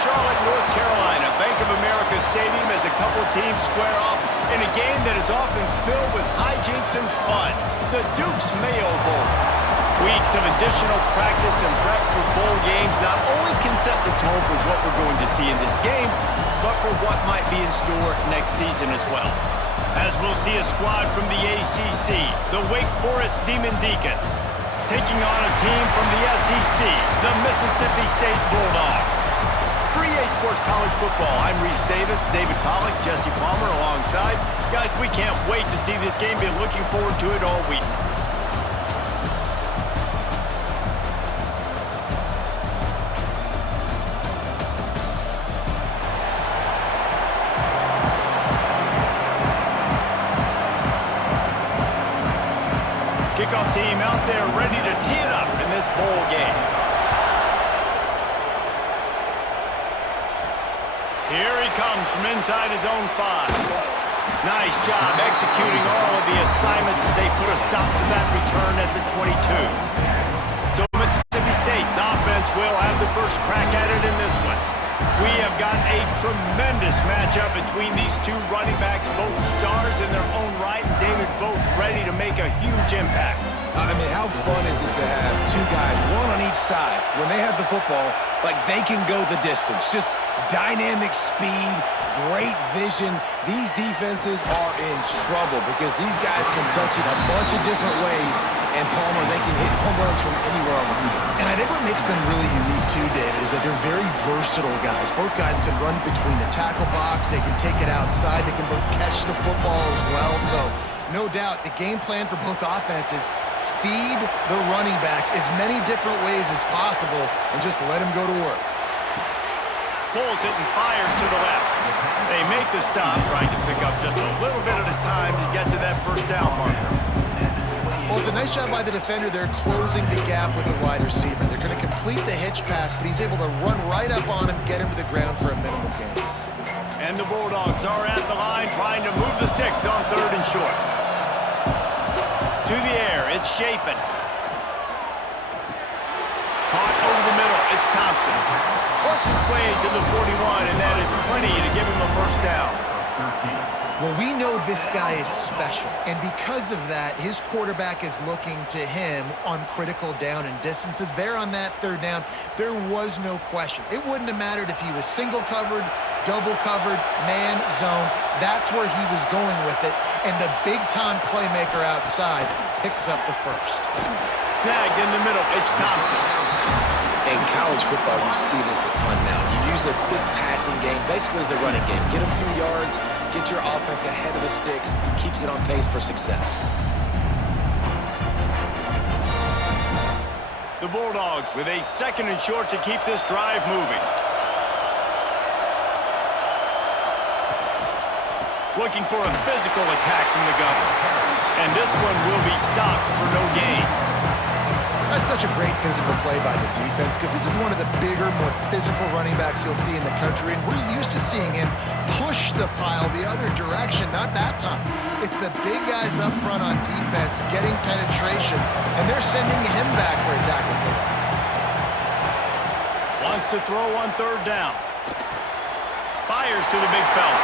Charlotte, North Carolina, Bank of America Stadium, as a couple teams square off in a game that is often filled with hijinks and fun. The Duke's Mayo Bowl. Weeks of additional practice and prep for bowl games not only can set the tone for what we're going to see in this game, but for what might be in store next season as well. As we'll see a squad from the ACC, the Wake Forest Demon Deacons, taking on a team from the SEC, the Mississippi State Bulldogs. For EA Sports College Football, I'm Reese Davis, David Pollack, Jesse Palmer alongside. Guys, we can't wait to see this game. Been looking forward to it all week. Kickoff team out there ready to tee it up in this bowl game. Here he comes from inside his own 5. Nice job executing all of the assignments as they put a stop to that return at the 22. So Mississippi State's offense will have the first crack at it in this one. We have got a tremendous matchup between these two running backs, both stars in their own right. David, both ready to make a huge impact. I mean, how fun is it to have two guys, one on each side, when they have the football, like they can go the distance. Just dynamic speed, great vision. These defenses are in trouble because these guys can touch it a bunch of different ways, and Palmer, they can hit home runs from anywhere on the field. And I think what makes them really unique too, David, is that they're very versatile guys. Both guys can run between the tackle box, they can take it outside, they can both catch the football as well. So no doubt the game plan for both offenses, feed the running back as many different ways as possible and just let him go to work. Pulls it and fires to the left. They make the stop, trying to pick up just a little bit at a time to get to that first down marker. Well, it's a nice job by the defender. They're closing the gap with the wide receiver. They're going to complete the hitch pass, but he's able to run right up on him, get him to the ground for a minimal gain. And the Bulldogs are at the line trying to move the sticks on 3rd and short. To the air, it's Shapen. Caught over the middle, it's Thompson. Works his way to the 41, and that is plenty to give him a first down. Well, we know this guy is special, and because of that, his quarterback is looking to him on critical down and distances. There on that 3rd down, there was no question. It wouldn't have mattered if he was single covered, double covered, man, zone. That's where he was going with it, and the big-time playmaker outside picks up the first. Snagged in the middle, it's Thompson. In college football, you see this a ton now. You use a quick passing game, basically as the running game. Get a few yards, get your offense ahead of the sticks, keeps it on pace for success. The Bulldogs with a 2nd and short to keep this drive moving. Looking for a physical attack from the gun. And this one will be stopped for no gain. That's such a great physical play by the defense because this is one of the bigger, more physical running backs you'll see in the country, and we're used to seeing him push the pile the other direction. Not that time. It's the big guys up front on defense getting penetration, and they're sending him back for a tackle for loss. Wants to throw on 3rd down. Fires to the big fella.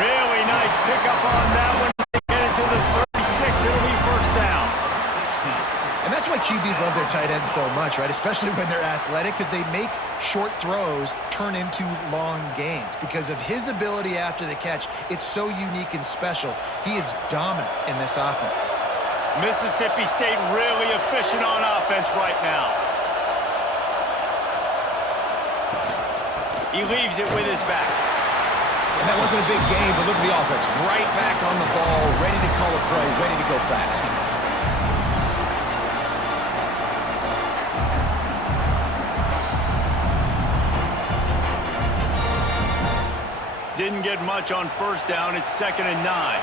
Really nice pickup on that one. Get it to the 36. It'll be first down. And that's why QBs love their tight ends so much, right? Especially when they're athletic, because they make short throws turn into long gains. Because of his ability after the catch, it's so unique and special. He is dominant in this offense. Mississippi State really efficient on offense right now. He leaves it with his back. And that wasn't a big game, but look at the offense. Right back on the ball, ready to call a play, ready to go fast. Didn't get much on 1st down. It's 2nd and 9.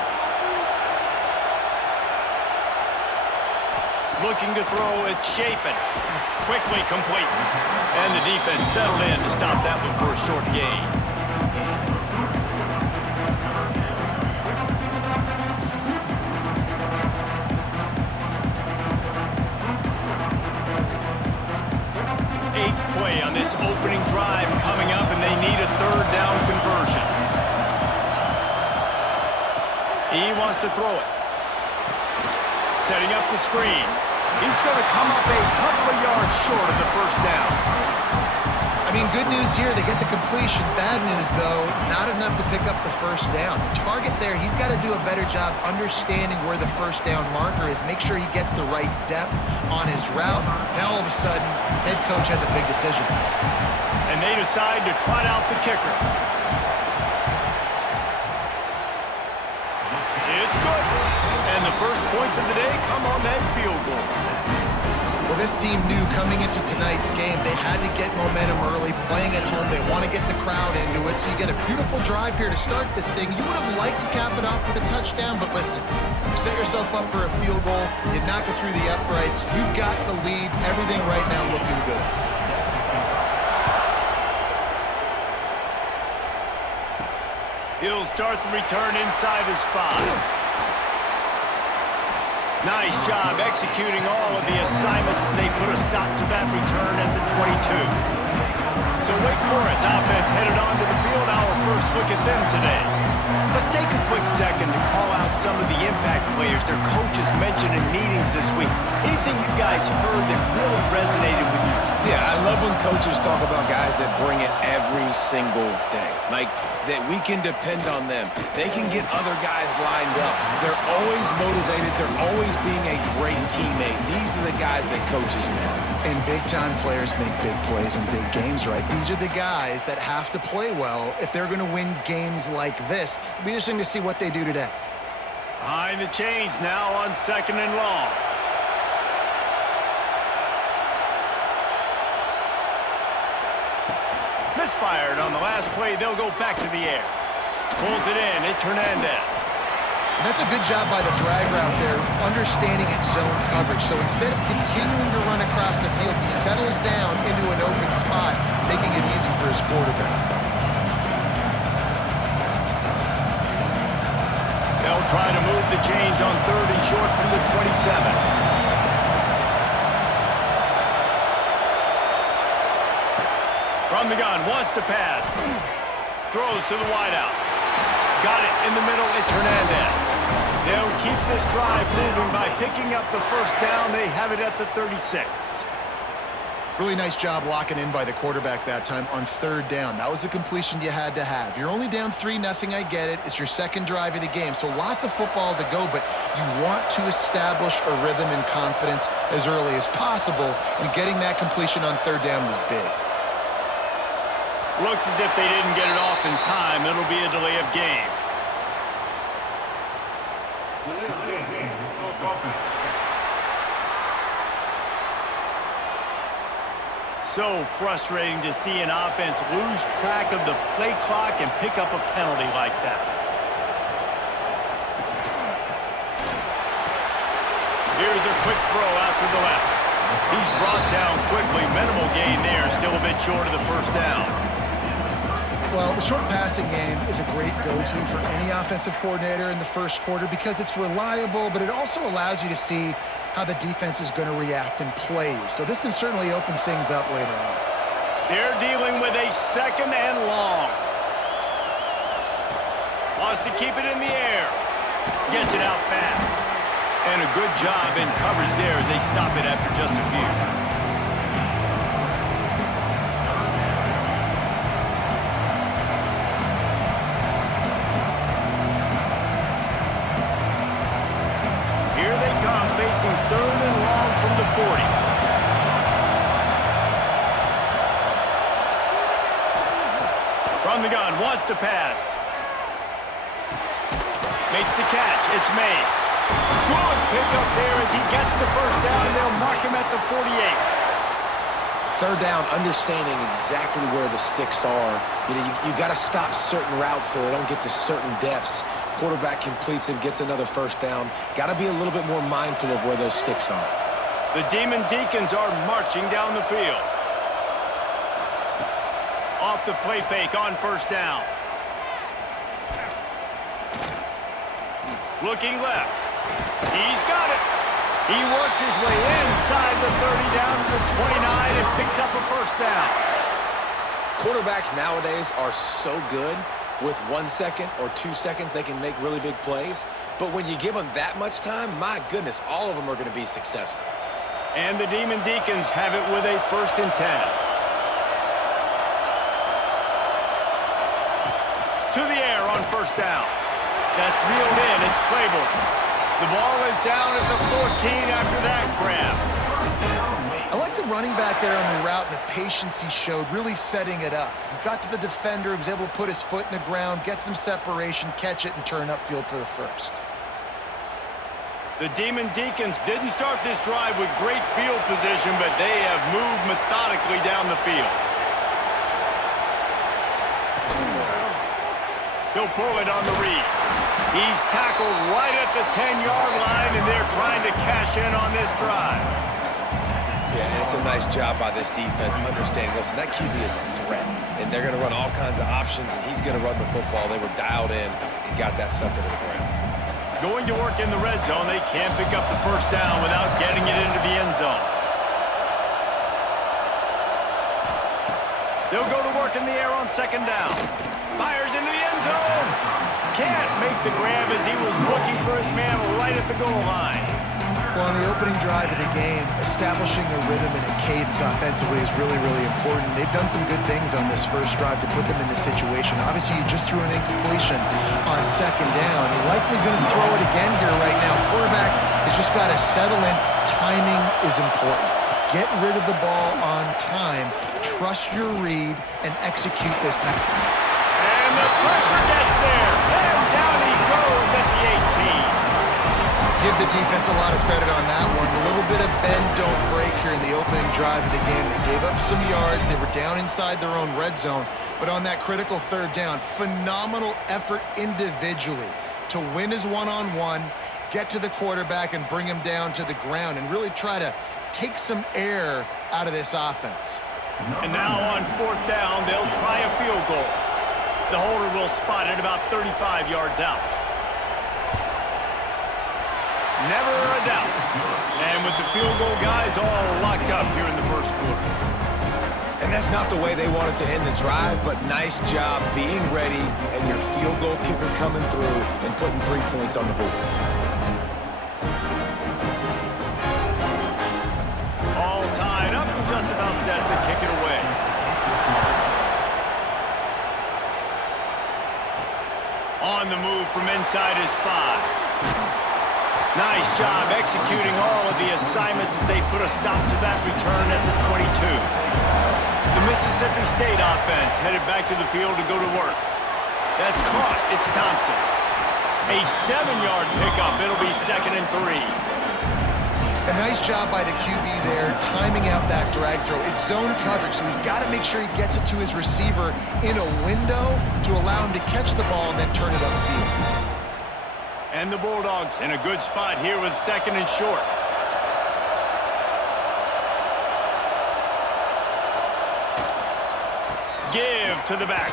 Looking to throw, it's Shapen. Quickly complete. And the defense settled in to stop that one for a short gain. Eighth play on this opening drive coming up, and they need a third down conversion. He wants to throw it. Setting up the screen. He's going to come up a couple of yards short of the first down. I mean, good news here, they get the completion. Bad news, though, not enough to pick up the first down. Target there, he's got to do a better job understanding where the first down marker is, make sure he gets the right depth on his route. Now, all of a sudden, head coach has a big decision. And they decide to trot out the kicker. It's good. And the first points of the day come on that field goal. Well, this team knew coming into tonight's game they had to get momentum early, playing at home. They want to get the crowd into it, so you get a beautiful drive here to start this thing. You would have liked to cap it off with a touchdown, but listen, you set yourself up for a field goal, you knock it through the uprights, you've got the lead, everything right now looking good. He'll start the return inside his 5. Nice job executing all of the assignments as they put a stop to that return at the 22. So Wake Forest offense headed onto the field. Our first look at them today. Let's take a quick second to call out some of the impact players their coaches mentioned in meetings this week. Anything you guys heard that really resonated with you? Yeah, I love when coaches talk about guys that bring it every single day. Like, that we can depend on them. They can get other guys lined up. They're always motivated. They're always being a great teammate. These are the guys that coaches love. And big-time players make big plays in big games, right? These are the guys that have to play well if they're going to win games like this. It'll be interesting to see what they do today. Behind the chains now on 2nd and long. Misfired on the last play. They'll go back to the air. Pulls it in. It's Hernandez. And that's a good job by the drag route there, understanding its zone coverage. So instead of continuing to run across the field, he settles down into an open spot, making it easy for his quarterback. They'll try to move the chains on 3rd and short from the 27. From the gun, wants to pass. Throws to the wideout. Got it in the middle, it's Hernandez. They'll keep this drive moving by picking up the first down. They have it at the 36. Really nice job locking in by the quarterback that time on 3rd down. That was a completion you had to have. You're only down 3-0, I get it. It's your second drive of the game, so lots of football to go, but you want to establish a rhythm and confidence as early as possible, and getting that completion on 3rd down was big. Looks as if they didn't get it off in time. It'll be a delay of game. So frustrating to see an offense lose track of the play clock and pick up a penalty like that. Here's a quick throw out to the left. He's brought down quickly. Minimal gain there. Still a bit short of the first down. Well, the short passing game is a great go-to for any offensive coordinator in the first quarter because it's reliable, but it also allows you to see how the defense is going to react in plays. So this can certainly open things up later on. They're dealing with a 2nd and long. Wants to keep it in the air. Gets it out fast. And a good job in coverage there as they stop it after just a few. Facing 3rd and long from the 40. From the gun, wants to pass. Makes the catch. It's Mays. Good pickup there as he gets the first down, and they'll mark him at the 48. 3rd down, understanding exactly where the sticks are. You know, you got to stop certain routes so they don't get to certain depths. Quarterback completes it, gets another first down. Got to be a little bit more mindful of where those sticks are. The Demon Deacons are marching down the field. Off the play fake on first down. Looking left. He's got it. He works his way inside the 30 down to the 29 and picks up a first down. Quarterbacks nowadays are so good. With 1 second or 2 seconds, they can make really big plays. But when you give them that much time, my goodness, all of them are going to be successful. And the Demon Deacons have it with a 1st and 10. To the air on 1st down. That's reeled in. It's Claiborne. The ball is down at the 14 after that grab. I like the running back there on the route and the patience he showed, really setting it up. He got to the defender, he was able to put his foot in the ground, get some separation, catch it, and turn upfield for the 1st. The Demon Deacons didn't start this drive with great field position, but they have moved methodically down the field. He'll pull it on the read. He's tackled right at the 10-yard line, and they're trying to cash in on this drive. Yeah, and it's a nice job by this defense understanding, listen, that QB is a threat, and they're going to run all kinds of options, and he's going to run the football. They were dialed in and got that sucker to the ground. Going to work in the red zone, they can't pick up the 1st down without getting it into the end zone. They'll go to work in the air on 2nd down. Fires into the end zone. Can't make the grab as he was looking for his man right at the goal line. Well, on the opening drive of the game, establishing a rhythm and a cadence offensively is really, really important. They've done some good things on this 1st drive to put them in this situation. Obviously, you just threw an incompletion on 2nd down. You're likely going to throw it again here right now. Quarterback has just got to settle in. Timing is important. Get rid of the ball on time. Trust your read and execute this pass. And the pressure gets there. And down he goes at the 18. Give the defense a lot of credit on that one. A little bit of bend, don't break here in the opening drive of the game. They gave up some yards. They were down inside their own red zone. But on that critical 3rd down, phenomenal effort individually to win his one-on-one, get to the quarterback and bring him down to the ground and really try to take some air out of this offense. And now on 4th down, they'll try a field goal. The holder will spot it about 35 yards out. Never a doubt. And with the field goal guys all locked up here in the 1st quarter. And that's not the way they wanted to end the drive, but nice job being ready and your field goal kicker coming through and putting 3 points on the board. All tied up and just about set to kick it away. On the move from inside his 5. Nice job executing all of the assignments as they put a stop to that return at the 22. The Mississippi State offense headed back to the field to go to work. That's caught. It's Thompson. A 7-yard pickup. It'll be 2nd and 3. A nice job by the QB there, timing out that drag throw. It's zone coverage, so he's got to make sure he gets it to his receiver in a window to allow him to catch the ball and then turn it upfield. And the Bulldogs in a good spot here with 2nd and short. Give to the back.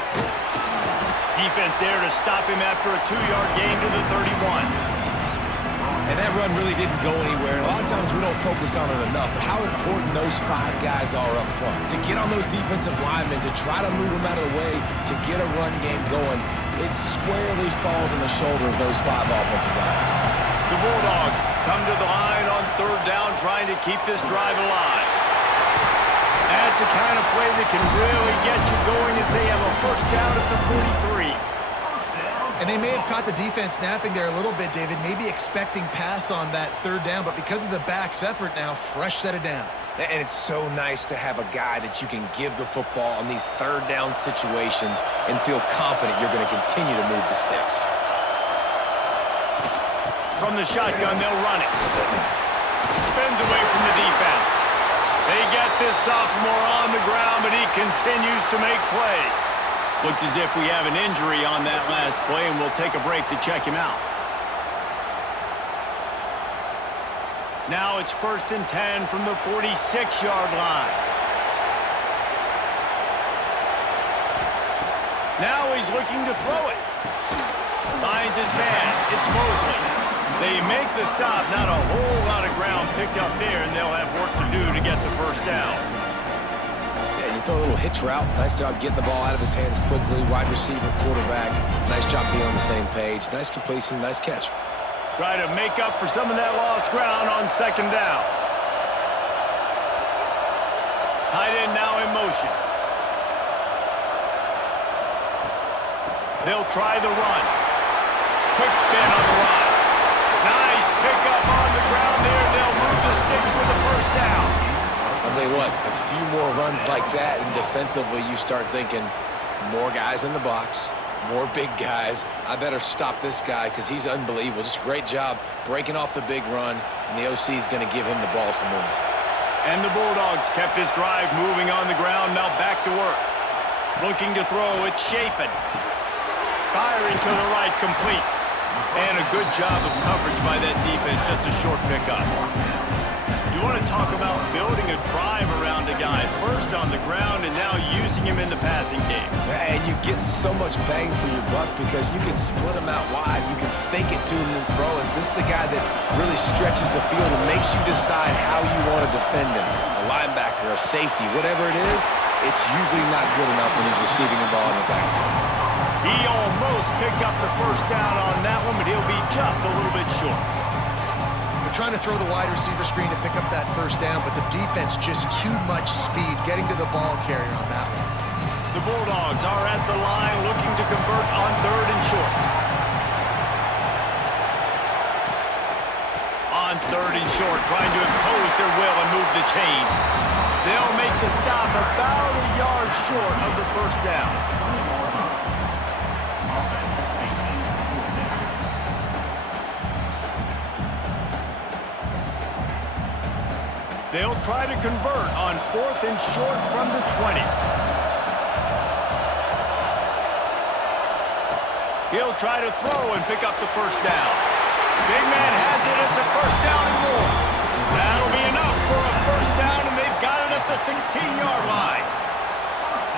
Defense there to stop him after a 2-yard gain to the 31. And that run really didn't go anywhere. And a lot of times we don't focus on it enough, but how important those 5 guys are up front. To get on those defensive linemen, to try to move them out of the way, to get a run game going, it squarely falls on the shoulder of those 5 offensive linemen. The Bulldogs come to the line on 3rd down, trying to keep this drive alive. That's the kind of play that can really get you going as they have a 1st down at the 43. And they may have caught the defense napping there a little bit, David, maybe expecting pass on that 3rd down, but because of the back's effort now, fresh set of downs. And it's so nice to have a guy that you can give the football on these 3rd down situations and feel confident you're going to continue to move the sticks. From the shotgun, they'll run it. Spins away from the defense. They get this sophomore on the ground, but he continues to make plays. Looks as if we have an injury on that last play, and we'll take a break to check him out. Now it's 1st and 10 from the 46-yard line. Now he's looking to throw it. Finds his man. It's Mosley. They make the stop. Not a whole lot of ground picked up there, and they'll have work to do to get the 1st down. Yeah, you throw a little hitch route. Nice job getting the ball out of his hands quickly. Wide receiver, quarterback. Nice job being on the same page. Nice completion, nice catch. Try to make up for some of that lost ground on second down. Tight end now in motion. They'll try the run. Quick spin on the run. Nice pickup on the ground there. They'll move the sticks with the first down. I'll tell you what, a few more runs like that, and defensively you start thinking more guys in the box, more big guys. I better stop this guy because he's unbelievable. Just a great job breaking off the big run, and the OC is going to give him the ball some more. And the Bulldogs kept this drive moving on the ground. Now back to work. Looking to throw. It's Shapen. Firing to the right, complete. And a good job of coverage by that defense. Just a short pickup. You want to talk about building a drive around a guy. First on the ground and now using him in the passing game. And you get so much bang for your buck because you can split him out wide. You can fake it to him and throw it. This is the guy that really stretches the field and makes you decide how you want to defend him. A linebacker, a safety, whatever it is, it's usually not good enough when he's receiving the ball in the backfield. He almost picked up the first down on that one, but he'll be just a little bit short. They're trying to throw the wide receiver screen to pick up that first down, but the defense just too much speed getting to the ball carrier on that one. The Bulldogs are at the line looking to convert on third and short. On third and short, trying to impose their will and move the chains. They'll make the stop about a yard short of the first down. They'll try to convert on fourth and short from the 20. He'll try to throw and pick up the first down. Big man has it. It's a first down and more. That'll be enough for a first down, and they've got it at the 16-yard line.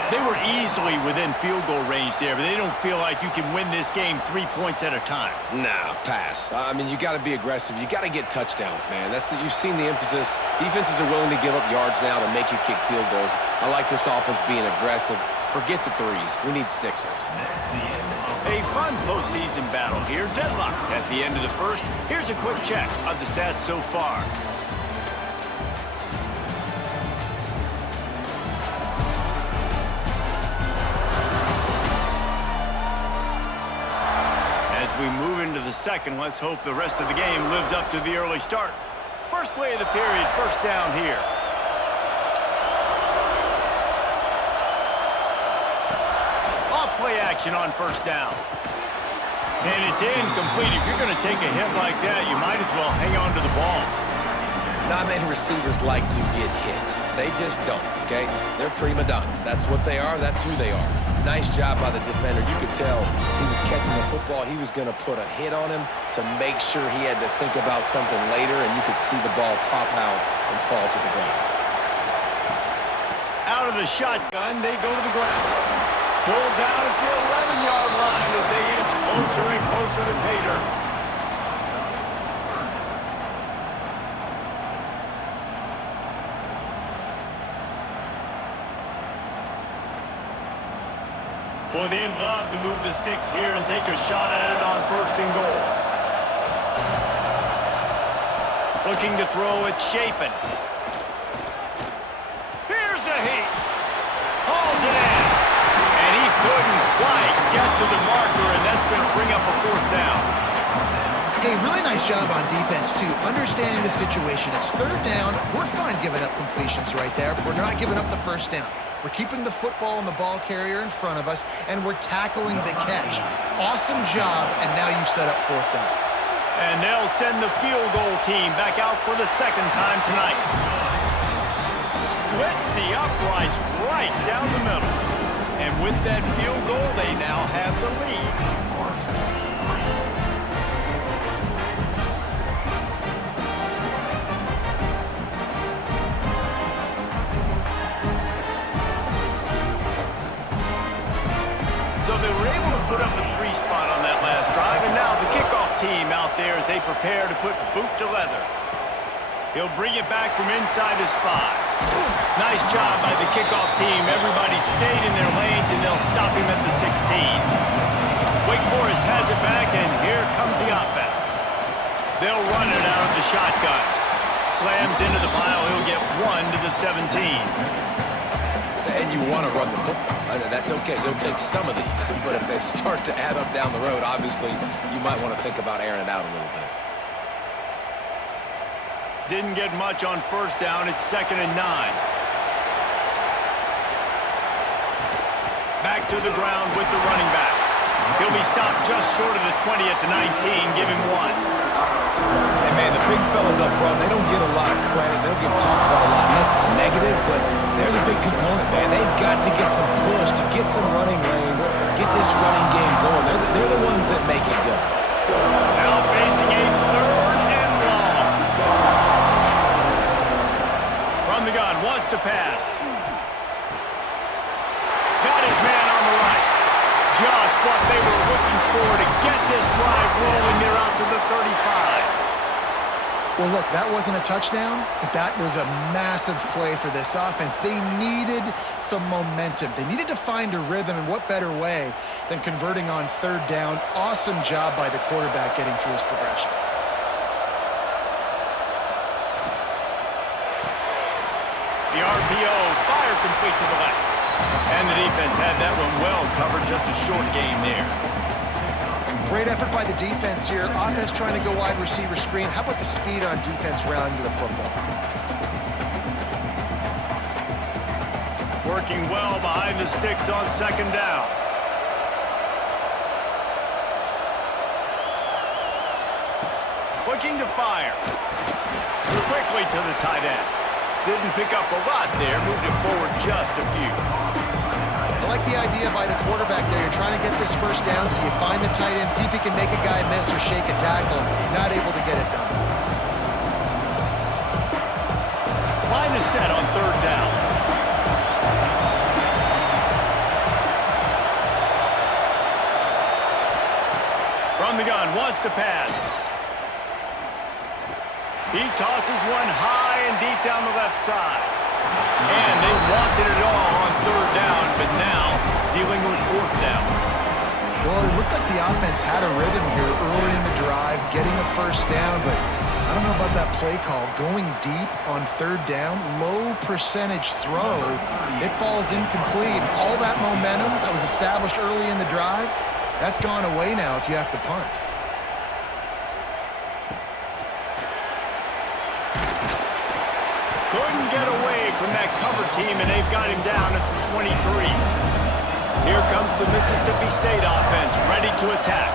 They were easily within field goal range there, but they don't feel like you can win this game 3 points at a time. No, pass. I mean, you got to be aggressive. You got to get touchdowns, man. You've seen the emphasis. Defenses are willing to give up yards now to make you kick field goals. I like this offense being aggressive. Forget the threes. We need sixes. A fun postseason battle here. Deadlock at the end of the first. Here's a quick check of the stats so far. As we move into the second, let's hope the rest of the game lives up to the early start. First play of the period, first down here. Play action on first down. And it's incomplete. If you're going to take a hit like that, you might as well hang on to the ball. Not many receivers like to get hit. They just don't, okay? They're prima donnas. That's what they are. That's who they are. Nice job by the defender. You could tell he was catching the football. He was going to put a hit on him to make sure he had to think about something later, and you could see the ball pop out and fall to the ground. Out of the shotgun, they go to the ground. Pulled down at the 11-yard line as they inch closer and closer to pay dirt. For the in-love to move the sticks here and take a shot at it on first and goal. Looking to throw, it's Shapen. Here's a heat. Hauls it in. And he couldn't quite get to the marker, and that's going to bring up a fourth down. Hey, really nice job on defense, too. Understanding the situation. It's third down. We're fine giving up completions right there, but we're not giving up the first down. We're keeping the football and the ball carrier in front of us, and we're tackling the catch. Awesome job, and now you've set up fourth down. And they'll send the field goal team back out for the second time tonight. Splits the uprights right down the middle. And with that field goal, they now have the lead. So they were able to put up a 3 spot on that last drive, and now the kickoff team out there as they prepare to put boot to leather. He'll bring it back from inside his 5. Nice job by the kickoff team. Everybody stayed in their lanes, and they'll stop him at the 16. Wake Forest has it back, and here comes the offense. They'll run it out of the shotgun. Slams into the pile. He'll get 1 to the 17. And you want to run the football. That's okay. You'll take some of these. But if they start to add up down the road, obviously, you might want to think about airing it out a little bit. Didn't get much on first down. It's 2nd and 9. Back to the ground with the running back. He'll be stopped just short of the 20 at the 19. Give him 1. Hey, man, the big fellas up front, they don't get a lot of credit. They don't get talked about a lot unless it's negative, but they're the big component, man. They've got to get some push, to get some running lanes, get this running game going. They're the ones that make it go. Now facing a 3rd and long. From the gun, wants to pass. Got his man on the right. Just what they were looking for to get this drive rolling. They're out to the 35. Well, look, that wasn't a touchdown, but that was a massive play for this offense. They needed some momentum. They needed to find a rhythm, and what better way than converting on 3rd down. Awesome job by the quarterback getting through his progression. The RPO, fire complete to the left. And the defense had that one well covered, just a short game there. Great effort by the defense here. Offense trying to go wide receiver screen. How about the speed on defense rounding to the football? Working well behind the sticks on 2nd down. Looking to fire. Quickly to the tight end. Didn't pick up a lot there. Moved it forward just a few. I like the idea by the quarterback there. You're trying to get this first down, so you find the tight end, see if he can make a guy miss or shake a tackle. Not able to get it done. Line is set on 3rd down. From the gun, wants to pass. He tosses one high and deep down the left side. And they wanted it all on 3rd down, but now dealing with 4th down. Well, it looked like the offense had a rhythm here early in the drive, getting a first down, but I don't know about that play call. Going deep on 3rd down, low percentage throw, it falls incomplete. All that momentum that was established early in the drive, that's gone away now if you have to punt. Couldn't get away from that cover team, and they've got him down at the 23. Here comes the Mississippi State offense, ready to attack.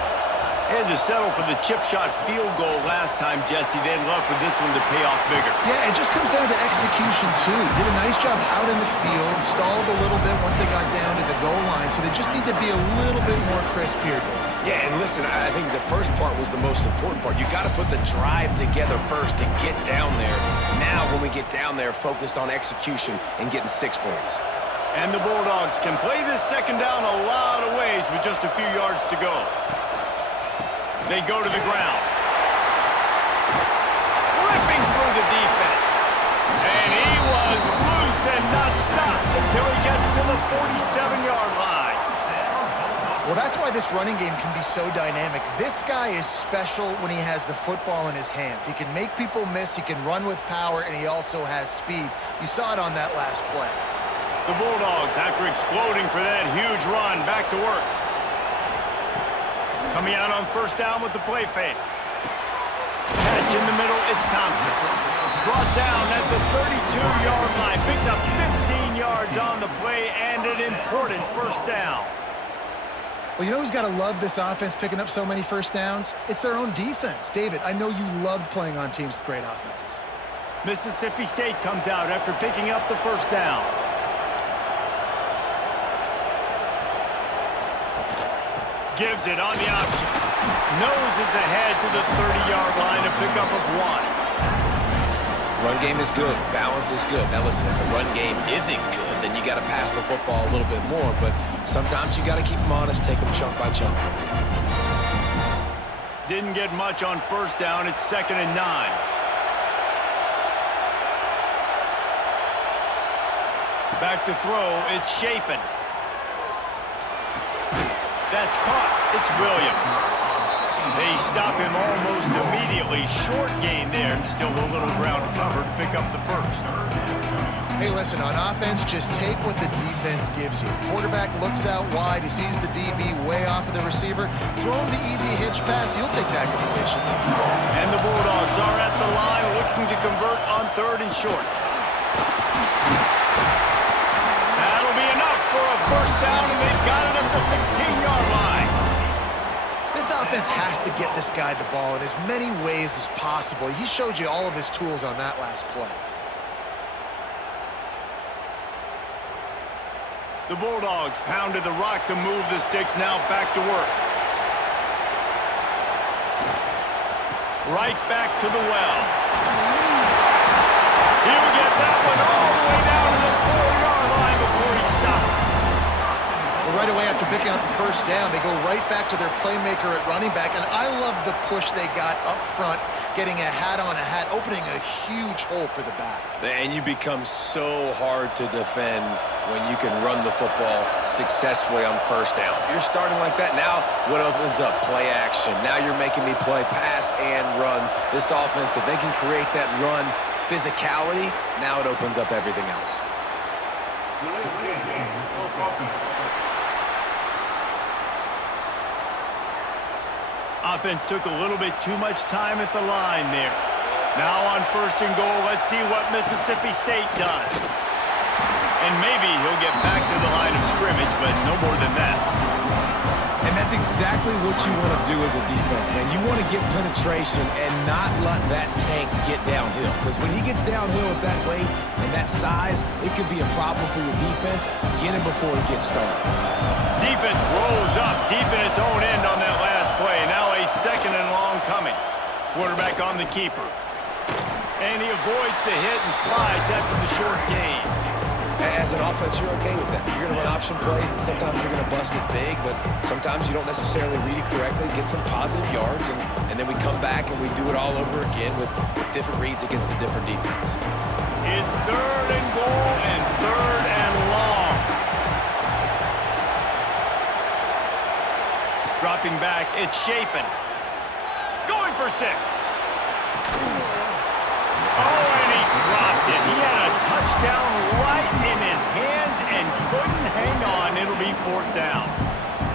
They had to settle for the chip shot field goal last time, Jesse. They'd love for this one to pay off bigger. Yeah, it just comes down to execution, too. Did a nice job out in the field, stalled a little bit once they got down to the goal line, so they just need to be a little bit more crisp here. Yeah, and listen, I think the first part was the most important part. You got to put the drive together first to get down there. Now, when we get down there, focus on execution and getting 6 points. And the Bulldogs can play this 2nd down a lot of ways with just a few yards to go. They go to the ground. Ripping through the defense. And he was loose and not stopped until he gets to the 47-yard line. Well, that's why this running game can be so dynamic. This guy is special when he has the football in his hands. He can make people miss, he can run with power, and he also has speed. You saw it on that last play. The Bulldogs, after exploding for that huge run, back to work. Coming out on 1st down with the play fake. Catch in the middle, it's Thompson. Brought down at the 32-yard line. Picks up 15 yards on the play and an important 1st down. Well, you know who's got to love this offense picking up so many first downs? It's their own defense. David, I know you loved playing on teams with great offenses. Mississippi State comes out after picking up the 1st down. Gives it on the option. Noses ahead to the 30-yard line, a pickup of 1. Run game is good. Balance is good. Now listen, if the run game isn't good, then you got to pass the football a little bit more. But sometimes you got to keep them honest, take them chunk by chunk. Didn't get much on 1st down. It's 2nd and 9. Back to throw. It's Shapen. That's caught. It's Williams. They stop him almost immediately. Short gain there, and still a little ground to cover to pick up the first. Hey, listen, on offense, just take what the defense gives you. Quarterback looks out wide. He sees the DB way off of the receiver. Throw him the easy hitch pass. You'll take that completion. And the Bulldogs are at the line looking to convert on 3rd and short. That'll be enough for a first down, and they've got it at the 16-yard line. This offense has to get this guy the ball in as many ways as possible. He showed you all of his tools on that last play. The Bulldogs pounded the rock to move the sticks, now back to work. Right back to the well. He'll get that one all the way down to the 4-yard line before he stopped. Well, right away after picking up the first down, they go right back to their playmaker at running back, and I love the push they got up front, getting a hat on a hat, opening a huge hole for the back. And you become so hard to defend when you can run the football successfully on first down. You're starting like that. Now what opens up? Play action. Now you're making me play pass and run. This offense, if they can create that run physicality, now it opens up everything else. Offense took a little bit too much time at the line there. Now on 1st and goal, let's see what Mississippi State does. And maybe he'll get back to the line of scrimmage, but no more than that. And that's exactly what you want to do as a defense, man. You want to get penetration and not let that tank get downhill. Because when he gets downhill at that weight and that size, it could be a problem for your defense. Get him before he gets started. Defense rolls up deep in its own end on that last play. Now a 2nd and long coming. Quarterback on the keeper. And he avoids the hit and slides after the short gain. As an offense, you're okay with that. You're going to run option plays, and sometimes you're going to bust it big, but sometimes you don't necessarily read it correctly, get some positive yards, and then we come back and we do it all over again with different reads against the different defense. It's 3rd and goal and 3rd and long. Dropping back, it's Shapen. Going for 6. Oh, and he dropped it. He had a touchdown right in his hands and couldn't hang on. It'll be 4th down.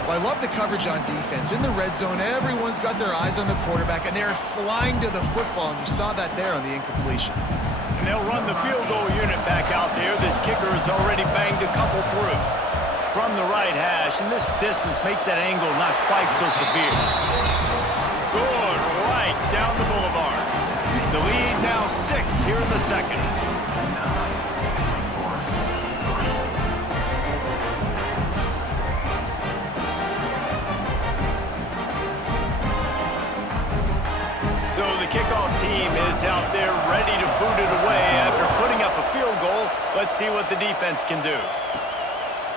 Well, I love the coverage on defense. In the red zone, everyone's got their eyes on the quarterback, and they're flying to the football, and you saw that there on the incompletion. And they'll run the field goal unit back out there. This kicker has already banged a couple through. From the right hash, and this distance makes that angle not quite so severe. Good right down the boulevard. The lead now 6 here in the 2nd. So the kickoff team is out there ready to boot it away after putting up a field goal. Let's see what the defense can do.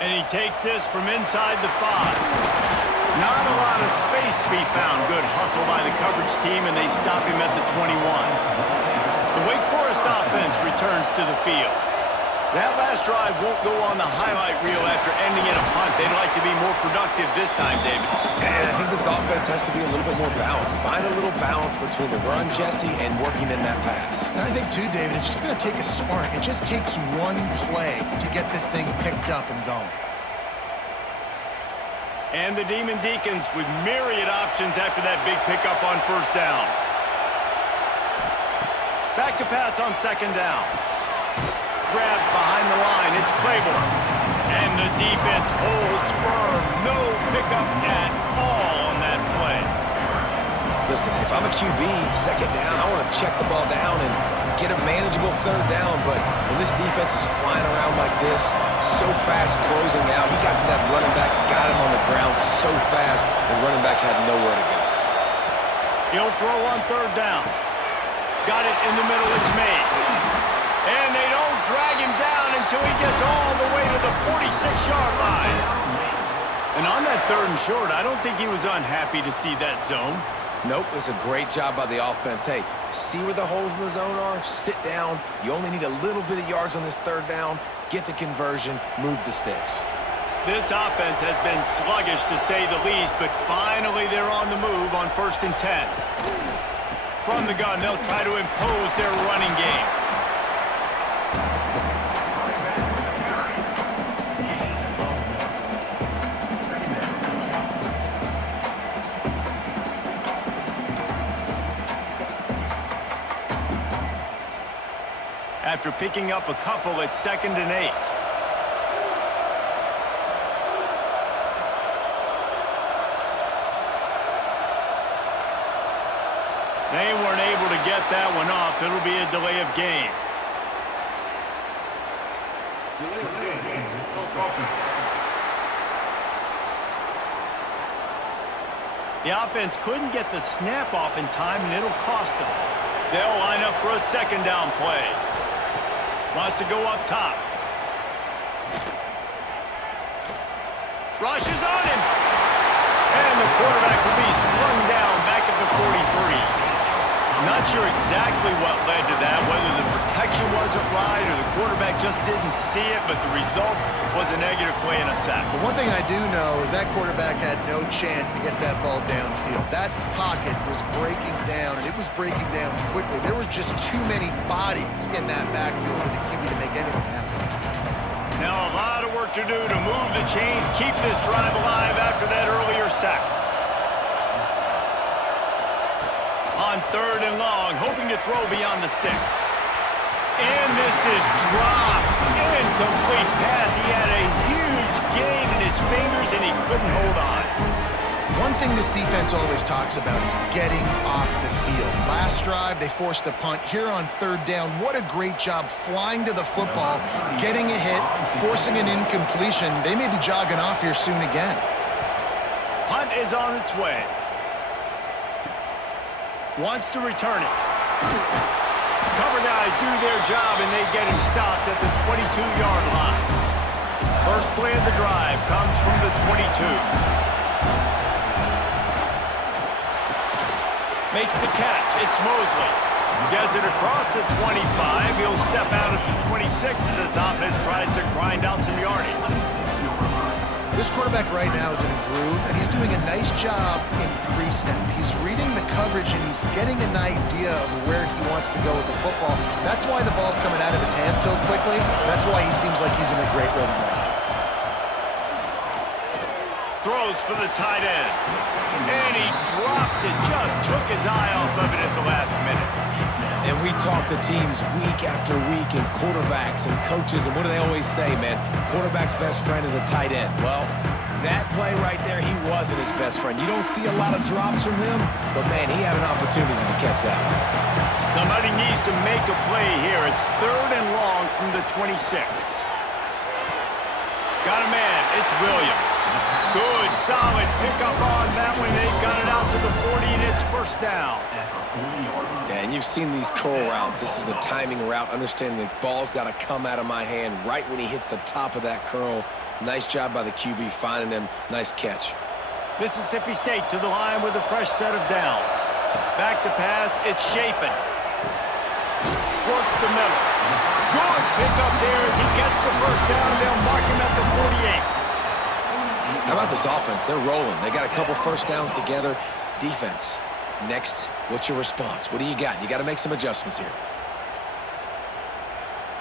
And he takes this from inside the 5. Not a lot of space to be found. Good hustle by the coverage team, and they stop him at the 21. The Wake Forest offense returns to the field. That last drive won't go on the highlight reel after ending in a punt. They'd like to be more productive this time, David. And I think this offense has to be a little bit more balanced. Find a little balance between the run, Jesse, and working in that pass. And I think, too, David, it's just going to take a spark. It just takes one play to get this thing picked up and going. And the Demon Deacons with myriad options after that big pickup on 1st down. Back to pass on 2nd down. Grabbed behind the line, it's Claiborne. And the defense holds firm. No pickup at all on that play. Listen, if I'm a QB, 2nd down, I want to check the ball down and get a manageable 3rd down, but when this defense is flying around like this, so fast closing out, he got to that running back, got him on the ground so fast, the running back had nowhere to go. He'll throw on 3rd down. Got it in the middle, it's Mays. And they don't drag him down until he gets all the way to the 46-yard line. And on that 3rd and short, I don't think he was unhappy to see that zone. Nope, it was a great job by the offense. Hey, see where the holes in the zone are? Sit down. You only need a little bit of yards on this 3rd down. get the conversion, move the sticks. This offense has been sluggish to say the least, but finally they're on the move on 1st and 10. From the gun, they'll try to impose their running game. After picking up a couple, it's 2nd and 8. They weren't able to get that one off. It'll be a delay of game. The offense couldn't get the snap off in time, and it'll cost them. They'll line up for a 2nd down play. Wants to go up top. Rushes on him. And the quarterback will be slung down back at the 43. Not sure exactly what led to that, whether the protection wasn't right or the quarterback just didn't see it, but the result was a negative play and a sack. But one thing I do know is that quarterback had no chance to get that ball downfield. That pocket was breaking down, and it was breaking down quickly. There were just too many bodies in that backfield for the QB to make anything happen. Now a lot of work to do to move the chains, keep this drive alive after that earlier sack. On 3rd and long, hoping to throw beyond the sticks. And this is dropped. Incomplete pass. He had a huge gain in his fingers, and he couldn't hold on. One thing this defense always talks about is getting off the field. Last drive, they forced a punt. Here on 3rd down, what a great job flying to the football, getting a hit, forcing an incompletion. They may be jogging off here soon again. Punt is on its way. Wants to return it. Cover guys do their job, and they get him stopped at the 22-yard line. First play of the drive comes from the 22. Makes the catch. It's Mosley. Gets it across the 25. He'll step out at the 26 as this offense tries to grind out some yardage. This quarterback right now is in a groove, and he's doing a nice job in pre-snap. He's reading the coverage, and he's getting an idea of where he wants to go with the football. That's why the ball's coming out of his hands so quickly. That's why he seems like he's in a great rhythm right now. Throws for the tight end. And he drops it. Just took his eye off of it at the last minute. And we talk to teams week after week and quarterbacks and coaches, and what do they always say, man? Quarterback's best friend is a tight end. Well, that play right there, he wasn't his best friend. You don't see a lot of drops from him, but, man, he had an opportunity to catch that one. Somebody needs to make a play here. It's 3rd and long from the 26. Got a man. It's Williams. Good, solid pickup on that one. They got it out to the 40, and it's 1st down. Yeah, and you've seen these curl routes. This is a timing route. Understanding the ball's got to come out of my hand right when he hits the top of that curl. Nice job by the QB finding him. Nice catch. Mississippi State to the line with a fresh set of downs. Back to pass. It's Shapen. Works the middle. Good pickup there as he gets the 1st down. They'll mark him at the 48. How about this offense? They're rolling. They got a couple 1st downs together. Defense. Next, what's your response? What do you got? You got to make some adjustments here.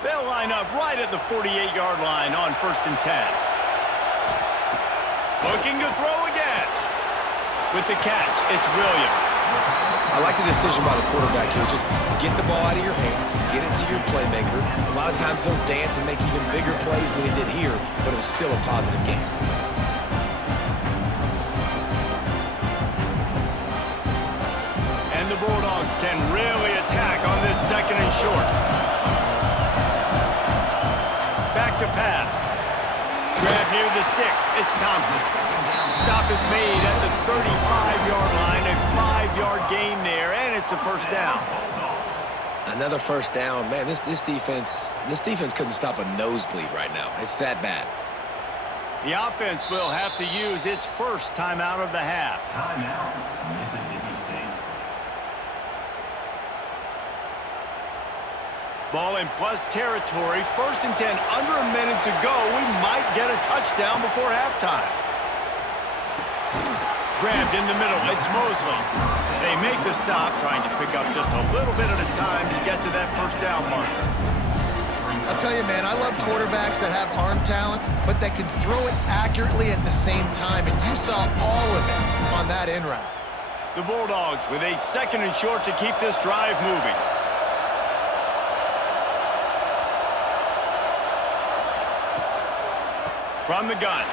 They'll line up right at the 48-yard line on 1st and 10. Looking to throw again. With the catch, it's Williams. I like the decision by the quarterback here. Just get the ball out of your hands, get it to your playmaker. A lot of times he'll dance and make even bigger plays than he did here, but it was still a positive game. The Bulldogs can really attack on this 2nd and short. Back to pass. Grab near the sticks. It's Thompson. Stop is made at the 35-yard line. A 5-yard gain there, and it's a 1st down. Another 1st down. Man, this defense couldn't stop a nosebleed right now. It's that bad. The offense will have to use its 1st timeout of the half. Timeout, Mississippi State. Ball in plus territory. 1st and 10, under a minute to go. We might get a touchdown before halftime. Grabbed in the middle. It's Mosley. They make the stop, trying to pick up just a little bit at a time to get to that 1st down marker. I'll tell you, man, I love quarterbacks that have arm talent, but that can throw it accurately at the same time, and you saw all of it on that in route. The Bulldogs with a 2nd and short to keep this drive moving. From the gun.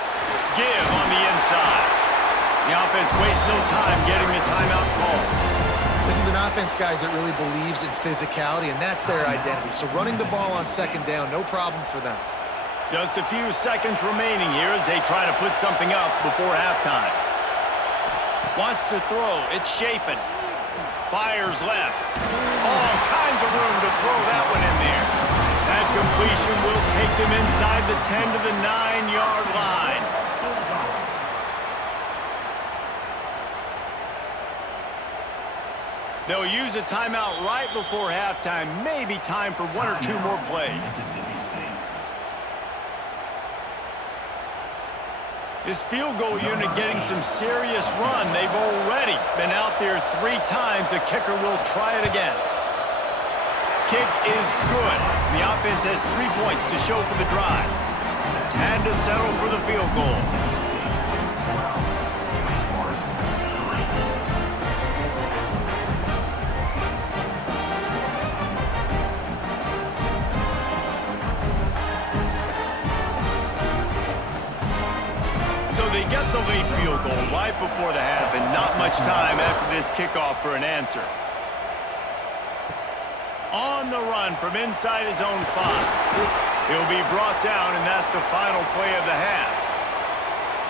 Give on the inside. The offense wastes no time getting the timeout call. This is an offense, guys, that really believes in physicality, and that's their identity. So running the ball on 2nd down, no problem for them. Just a few seconds remaining here as they try to put something up before halftime. Wants to throw. It's Shapen. Fires left. All kinds of room to throw that one in there. That completion will take them inside the 10 to the 9-yard line. They'll use a timeout right before halftime. Maybe time for 1 or 2 more plays. This field goal unit getting some serious run. They've already been out there 3 times. The kicker will try it again. Kick is good. The offense has 3 points to show for the drive. Had to settle for the field goal. They get the late field goal right before the half, and not much time after this kickoff for an answer. On the run from inside his own 5. He'll be brought down, and that's the final play of the half.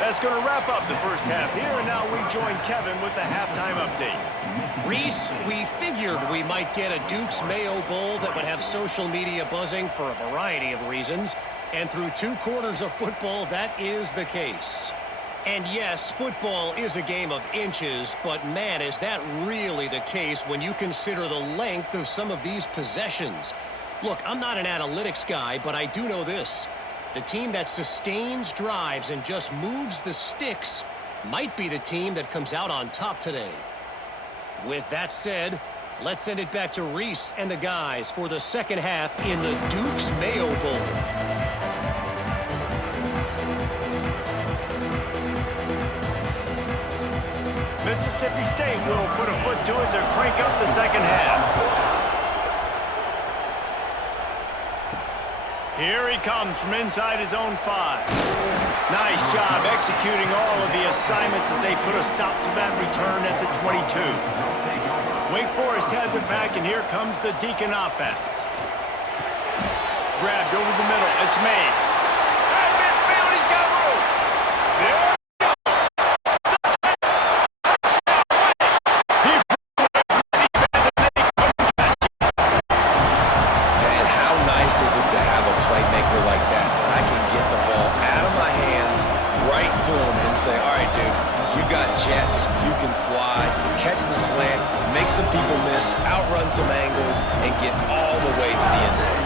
That's going to wrap up the 1st half here, and now we join Kevin with the halftime update. Reese, we figured we might get a Duke's Mayo Bowl that would have social media buzzing for a variety of reasons, and through 2 quarters of football, that is the case. And yes, football is a game of inches, but man, is that really the case when you consider the length of some of these possessions. Look, I'm not an analytics guy, but I do know this. The team that sustains drives and just moves the sticks might be the team that comes out on top today. With that said, let's send it back to Reese and the guys for the 2nd half in the Duke's Mayo Bowl. Mississippi State will put a foot to it to crank up the 2nd half. Here he comes from inside his own 5. Nice job executing all of the assignments as they put a stop to that return at the 22. Wake Forest has it back, and here comes the Deacon offense. Grabbed over the middle. It's Mays. At midfield, he's got room. There. Some people miss, outrun some angles, and get all the way to the end zone.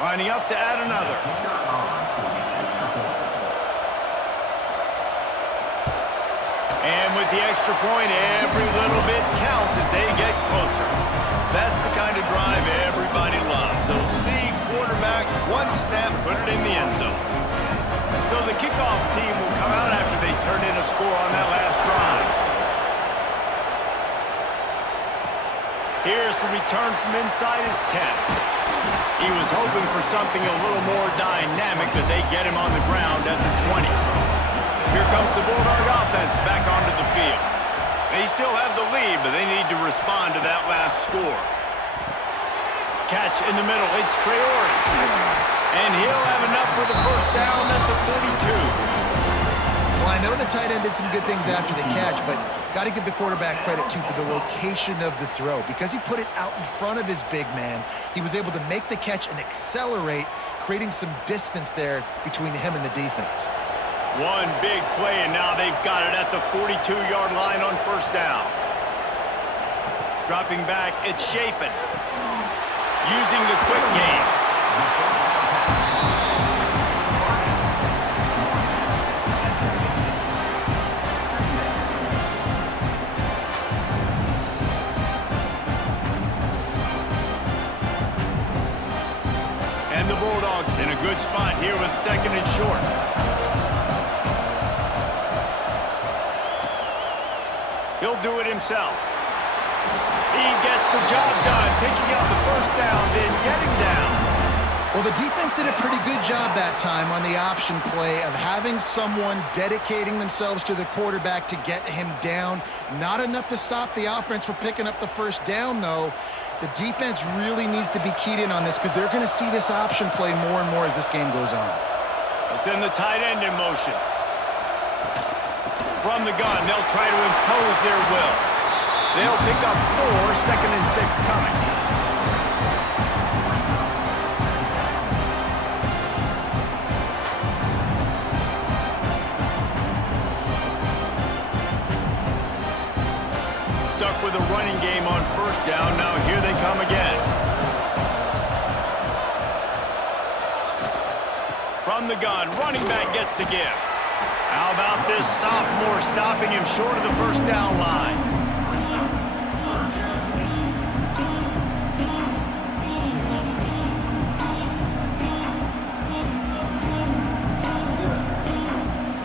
Lining up to add another. And with the extra point, every little bit counts as they get closer. That's the kind of drive everybody loves. They'll see quarterback, 1 snap, put it in the end zone. So the kickoff team will come out after they turn in a score on that last drive. Here's the return from inside his 10. He was hoping for something a little more dynamic, but they get him on the ground at the 20. Here comes the Bulldog offense back onto the field. They still have the lead, but they need to respond to that last score. Catch in the middle. It's Traore. And he'll have enough for the 1st down at the 42. Well, I know the tight end did some good things after the catch, but got to give the quarterback credit, too, for the location of the throw. Because he put it out in front of his big man, he was able to make the catch and accelerate, creating some distance there between him and the defense. One big play, and now they've got it at the 42-yard line on first down. Dropping back, it's Shapen. Using the quick game. And the Bulldogs in a good spot here with second and short. He'll do it himself. He gets the job done, picking up the first down, then getting down. Well, the defense did a pretty good job that time on the option play of having someone dedicating themselves to the quarterback to get him down. Not enough to stop the offense from picking up the first down, though. The defense really needs to be keyed in on this because they're going to see this option play more and more as this game goes on. They'll send the tight end in motion. From the gun, they'll try to impose their will. They'll pick up 4, second and 6 coming. Stuck with a running game on first down. Now here they come again. From the gun, running back gets the give. How about this sophomore stopping him short of the first down line?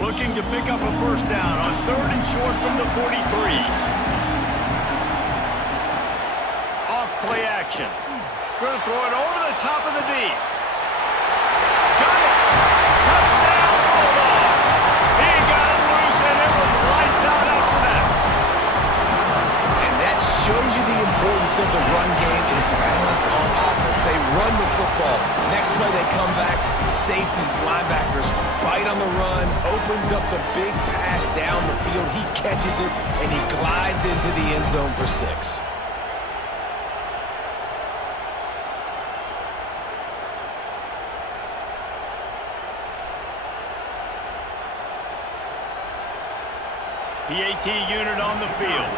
Looking to pick up a first down on third and short from the 43. Off play action. Going to throw it over the top of the D. Got it! Touchdown, Bulldogs! He got it loose, and it was lights out after that. And that shows you the importance of the run game and balance on offense. They run the football. Next play, they come back. Safeties, linebackers, bite on the run, opens up the big pass down the field. He catches it, and he glides into the end zone for 6. PAT unit on the field.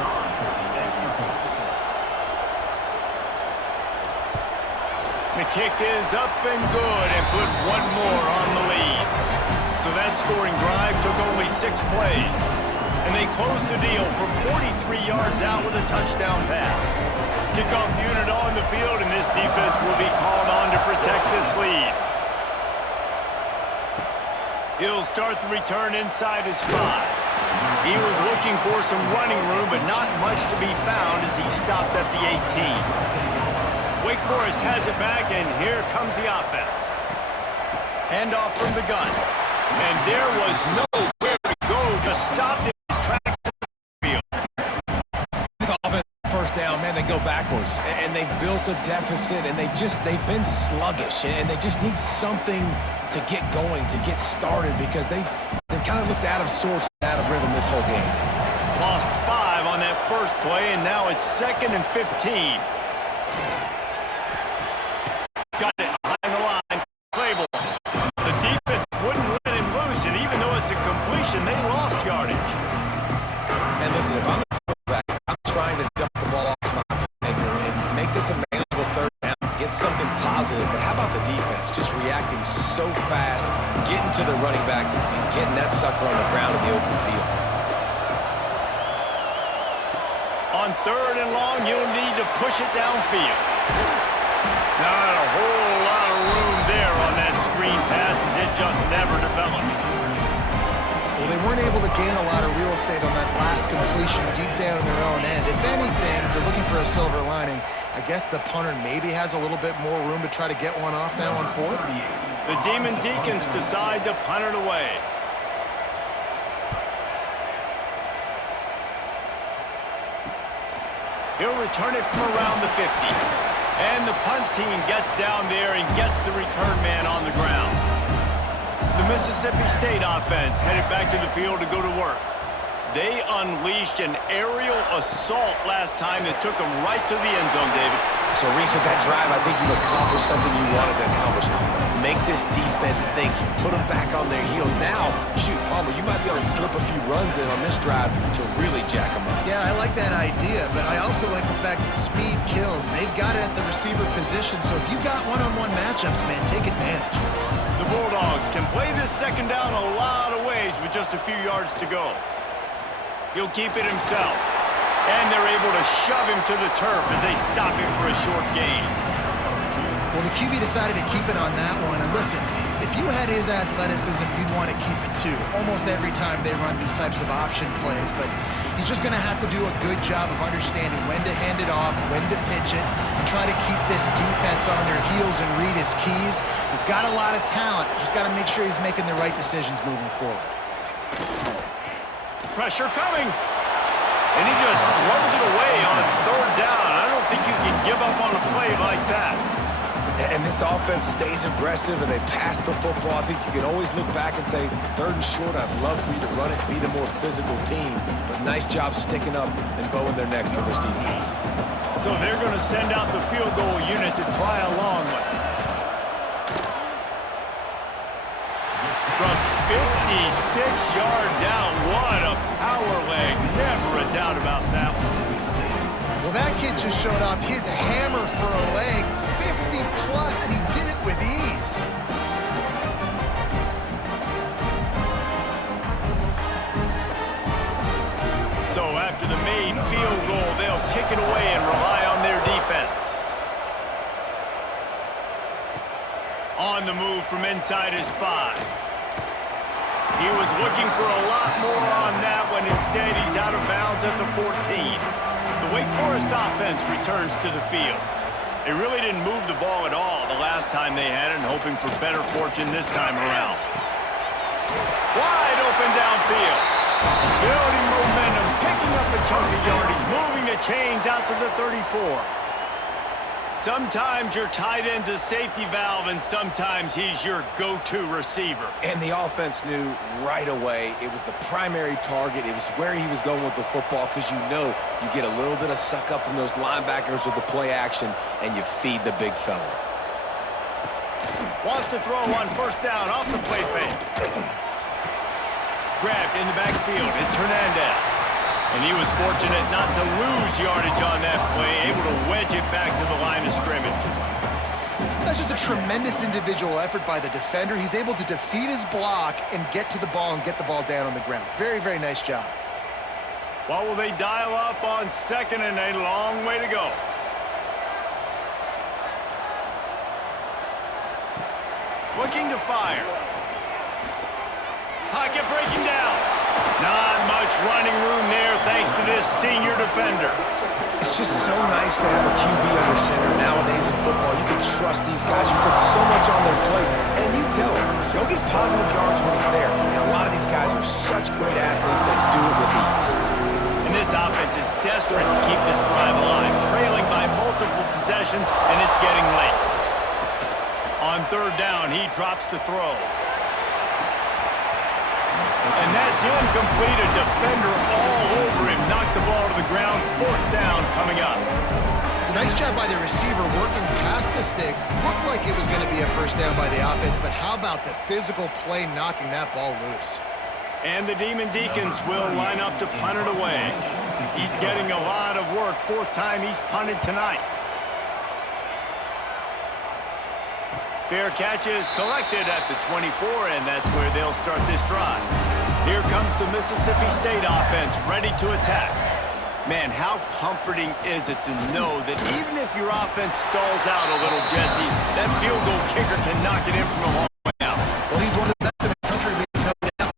The kick is up and good and put one more on the lead. So that scoring drive took only 6 plays. And they closed the deal from 43 yards out with a touchdown pass. Kickoff unit on the field, and this defense will be called on to protect this lead. He'll start the return inside his 5. He was looking for some running room, but not much to be found as he stopped at the 18. Wake Forest has it back, and here comes the offense. Handoff from the gun. And there was nowhere to go, just stopped in his tracks in the field. This offense, first down, man, they go backwards. And they've built a deficit, and they've been sluggish. And they just need something to get going, to get started, because they've kind of looked out of sorts, out of rhythm this whole game. Lost 5 on that first play, and now it's 2nd and 15. Got it behind the line. Clable. The defense wouldn't let him loose, and even though it's a completion, they lost yardage. And listen, if I'm a quarterback, I'm trying to dump the ball off to my playmaker and make this a manageable third down, get something positive. But how about the defense just reacting so fast, getting to the running back, and getting that sucker on the ground in the open field? On third and long, you'll need to push it downfield. Not a whole lot of room there on that screen pass as it just never developed. Well, they weren't able to gain a lot of real estate on that last completion deep down in their own end. If anything, if they're looking for a silver lining, I guess the punter maybe has a little bit more room to try to get one off now on 4th. The Demon Deacons decide to punt it away. He'll return it from around the 50. And the punt team gets down there and gets the return man on the ground. The Mississippi State offense headed back to the field to go to work. They unleashed an aerial assault last time that took them right to the end zone, David. So, Reese, with that drive, I think you've accomplished something you wanted to accomplish. Make this defense think. Put them back on their heels. Now, shoot, Palmer, you might be able to slip a few runs in on this drive to really jack them up. Yeah, I like that idea, but I also like the fact that speed kills. And they've got it at the receiver position, so if you got one-on-one matchups, man, take advantage. The Bulldogs can play this second down a lot of ways with just a few yards to go. He'll keep it himself. And they're able to shove him to the turf as they stop him for a short gain. Well, the QB decided to keep it on that one. And listen, if you had his athleticism, you'd want to keep it too. Almost every time they run these types of option plays. But he's just going to have to do a good job of understanding when to hand it off, when to pitch it, and try to keep this defense on their heels and read his keys. He's got a lot of talent. Just got to make sure he's making the right decisions moving forward. Pressure coming. And he just throws it away on third down. I don't think you can give up on a play like that. And this offense stays aggressive and they pass the football. I think you can always look back and say, third and short, I'd love for you to run it, be the more physical team. But nice job sticking up and bowing their necks for this defense. So they're going to send out the field goal unit to try a long one. From 56 yards out, what a power leg. Never a doubt about that one. Well, that kid just showed off his hammer for a leg, 50-plus, and he did it with ease. So after the made field goal, they'll kick it away and rely on their defense. On the move from inside his 5. He was looking for a lot more on that one. Instead, he's out of bounds at the 14. The Wake Forest offense returns to the field. They really didn't move the ball at all the last time they had it, and hoping for better fortune this time around. Wide open downfield. Building momentum, picking up a chunk of yardage, moving the chains out to the 34. Sometimes your tight end's a safety valve, and sometimes he's your go-to receiver. And the offense knew right away it was the primary target. It was where he was going with the football, because you know you get a little bit of suck up from those linebackers with the play action, and you feed the big fella. Wants to throw on first down off the play fake. Grabbed in the backfield. It's Hernandez. And he was fortunate not to lose yardage on that play, able to wedge it back to the line of scrimmage. That's just a tremendous individual effort by the defender. He's able to defeat his block and get to the ball and get the ball down on the ground. Very, very nice job. What will they dial up on second and a long way to go? Looking to fire. Pocket breaking down. Not much running room there thanks to this senior defender. It's just so nice to have a QB under center nowadays in football. You can trust these guys. You put so much on their plate, and you tell them, go get positive yards when he's there. And a lot of these guys are such great athletes that do it with ease. And this offense is desperate to keep this drive alive, trailing by multiple possessions, and it's getting late. On third down, he drops to throw. And that's incomplete. A defender all over him. Knocked the ball to the ground. Fourth down coming up. It's a nice job by the receiver working past the sticks. Looked like it was going to be a first down by the offense, but how about the physical play knocking that ball loose? And the Demon Deacons will line up to punt it away. He's getting a lot of work. Fourth time he's punted tonight. Fair catch is collected at the 24, and that's where they'll start this drive. Here comes the Mississippi State offense, ready to attack. Man, how comforting is it to know that even if your offense stalls out a little, Jesse, that field goal kicker can knock it in from a long way out. Well, he's one of the best in the country.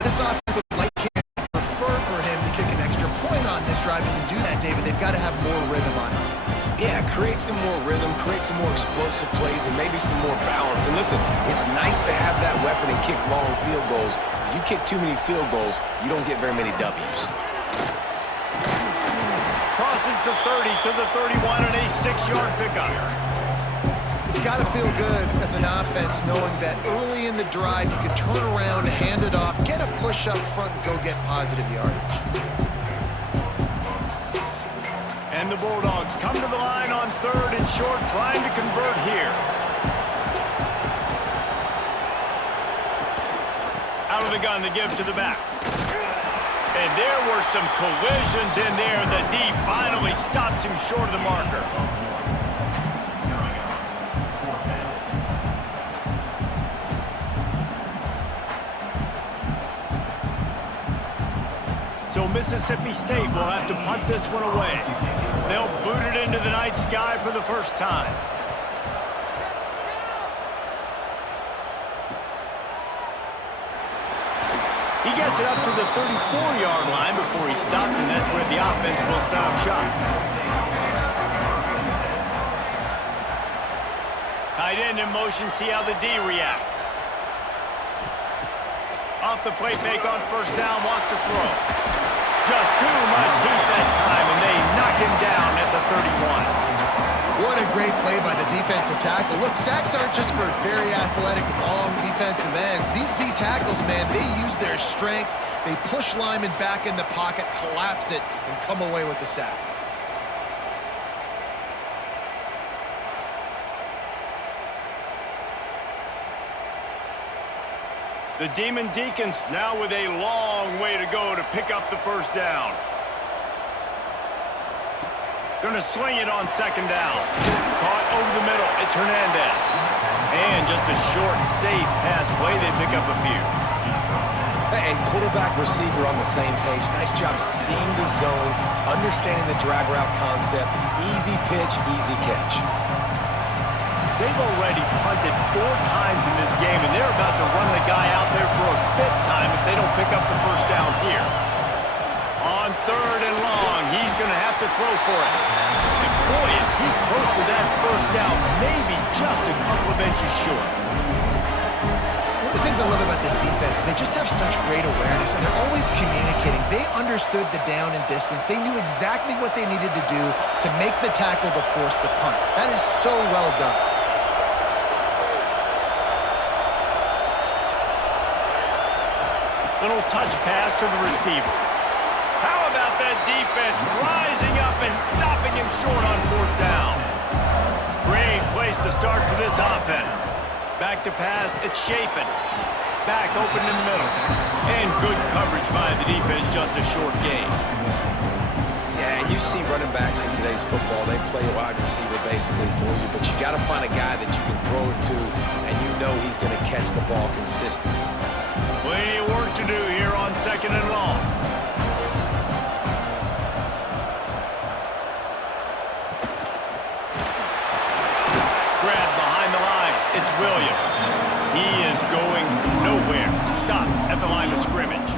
This offense would like him, prefer for him to kick an extra point on this drive. And to do that, David, they've got to have more rhythm on offense. Yeah, create some more rhythm, create some more explosive plays, and maybe some more balance. And listen, it's nice to have that weapon and kick long field goals. You kick too many field goals, you don't get very many W's. Crosses the 30 to the 31 and a 6-yard pickup. It's got to feel good as an offense knowing that early in the drive you can turn around, hand it off, get a push up front, and go get positive yardage. And the Bulldogs come to the line on 3rd and short, trying to convert here. Out of the gun to give to the back. And there were some collisions in there. The D finally stops him short of the marker. So Mississippi State will have to punt this one away. They'll boot it into the night sky for the first time. He gets it up to the 34-yard line before he stopped, and that's where the offense will set up shop. Tight end in motion, see how the D reacts. Off the play fake on first down, wants to throw. Just too much heat that time, and they knock him down at the 31. What a great play by the defensive tackle. Look, sacks aren't just for very athletic, long defensive ends. These D tackles, man, they use their strength. They push linemen back in the pocket, collapse it, and come away with the sack. The Demon Deacons now with a long way to go to pick up the first down. Gonna swing it on 2nd down. Caught over the middle. It's Hernandez. And just a short, safe pass play. They pick up a few. And quarterback receiver on the same page. Nice job seeing the zone, understanding the drag route concept. Easy pitch, easy catch. They've already punted 4 times in this game, and they're about to run the guy out there for a 5th time if they don't pick up the first down here. On 3rd and long, he's going to have to throw for it. And boy, is he close to that first down, maybe just a couple of inches short. One of the things I love about this defense is they just have such great awareness, and they're always communicating. They understood the down and distance. They knew exactly what they needed to do to make the tackle to force the punt. That is so well done. Little touch pass to the receiver. How about that defense rising up and stopping him short on 4th down? Great place to start for this offense. Back to pass, it's Shapen. Back open in the middle. And good coverage by the defense, just a short gain. Yeah, and you see running backs in today's football, they play a wide receiver basically for you, but you got to find a guy that you can throw it to, and you know he's going to catch the ball consistently. Plenty of work to do here on 2nd and long. Grab behind the line. It's Williams. He is going nowhere. Stop at the line of scrimmage.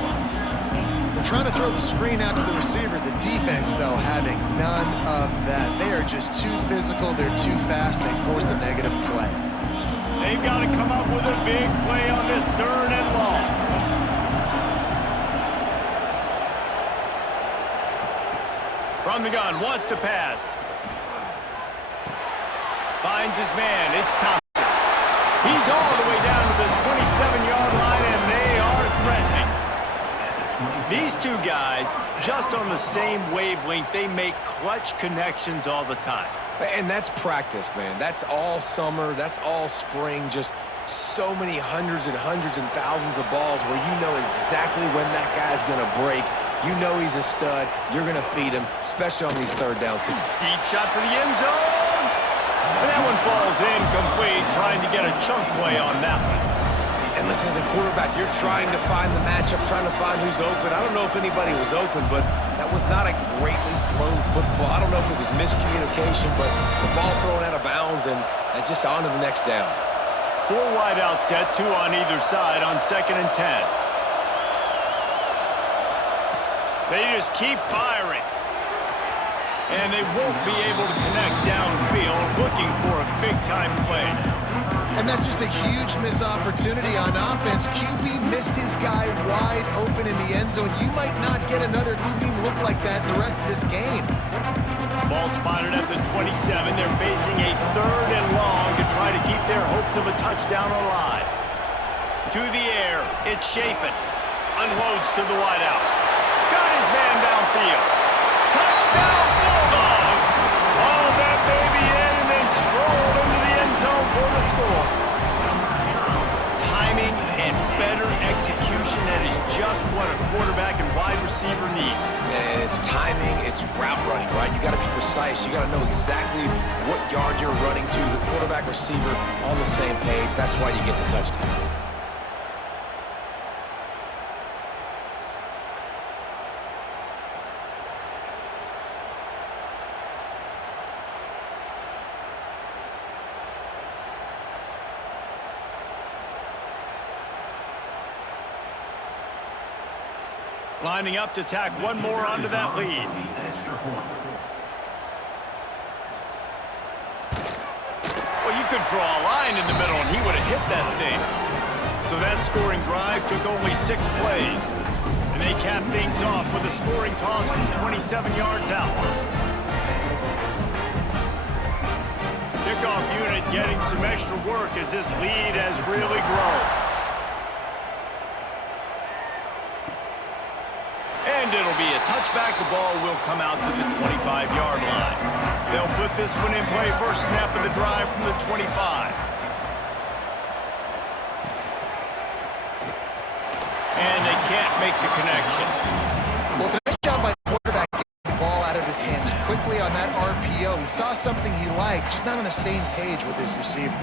They're trying to throw the screen out to the receiver. The defense, though, having none of that. They are just too physical. They're too fast. They force a negative play. They've got to come up with a big play on this 3rd and long. From the gun, wants to pass. Finds his man, it's Thompson. He's all the way down to the 27-yard line, and they are threatening. These two guys, just on the same wavelength, they make clutch connections all the time. And that's practice, man. That's all summer. That's all spring. Just so many hundreds and thousands of balls where you know exactly when that guy's going to break. You know he's a stud. You're going to feed him, especially on these 3rd downs. Deep shot for the end zone. And that one falls incomplete, trying to get a chunk play on that one. And listen, as a quarterback, you're trying to find the matchup, trying to find who's open. I don't know if anybody was open, but that was not a greatly thrown football. I don't know if it was miscommunication, but the ball thrown out of bounds and just on to the next down. 4 wide out set, 2 on either side on 2nd and 10. They just keep firing. And they won't be able to connect downfield, looking for a big-time play. And that's just a huge missed opportunity on offense. QB missed his guy wide open in the end zone. You might not get another clean look like that in the rest of this game. Ball spotted at the 27. They're facing a 3rd and long to try to keep their hopes of a touchdown alive. To the air, it's Shapen. Unloads to the wideout. Got his man downfield. Touchdown Bulldogs! Hauled that baby in and then strolled into the end zone for the score. Timing and better execution, that is just what a quarterback and wide receiver need. And it's timing, it's route running, right? You got to be precise. You got to know exactly what yard you're running to. The quarterback receiver on the same page. That's why you get the touchdown. Lining up to tack one more onto that lead. Well, you could draw a line in the middle and he would have hit that thing. So that scoring drive took only 6 plays. And they cap things off with a scoring toss from 27 yards out. Kickoff unit getting some extra work as this lead has really grown. And it'll be a touchback. The ball will come out to the 25-yard line. They'll put this one in play. First snap of the drive from the 25. And they can't make the connection. Well, it's a nice job by the quarterback getting the ball out of his hands quickly on that RPO. He saw something he liked, just not on the same page with his receiver.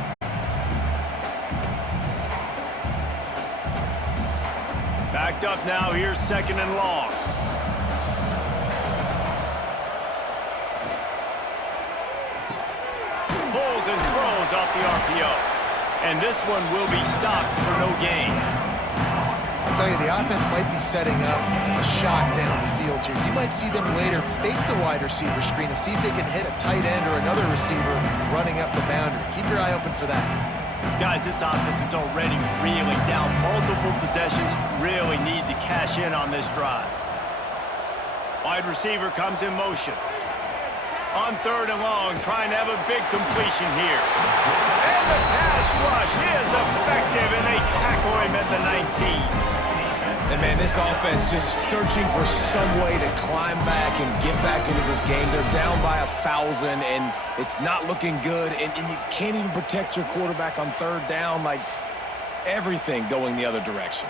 Backed up now, here's 2nd and long. Pulls and throws off the RPO. And this one will be stopped for no gain. I'll tell you, the offense might be setting up a shot down the field here. You might see them later fake the wide receiver screen and see if they can hit a tight end or another receiver running up the boundary. Keep your eye open for that. Guys, this offense is already reeling down multiple possessions. Really need to cash in on this drive. Wide receiver comes in motion. On 3rd and long, trying to have a big completion here. And the pass rush is effective, and they tackle him at the 19. And, man, this offense just searching for some way to climb back and get back into this game. They're down by 1,000, and it's not looking good. And you can't even protect your quarterback on 3rd down. Like, everything going the other direction.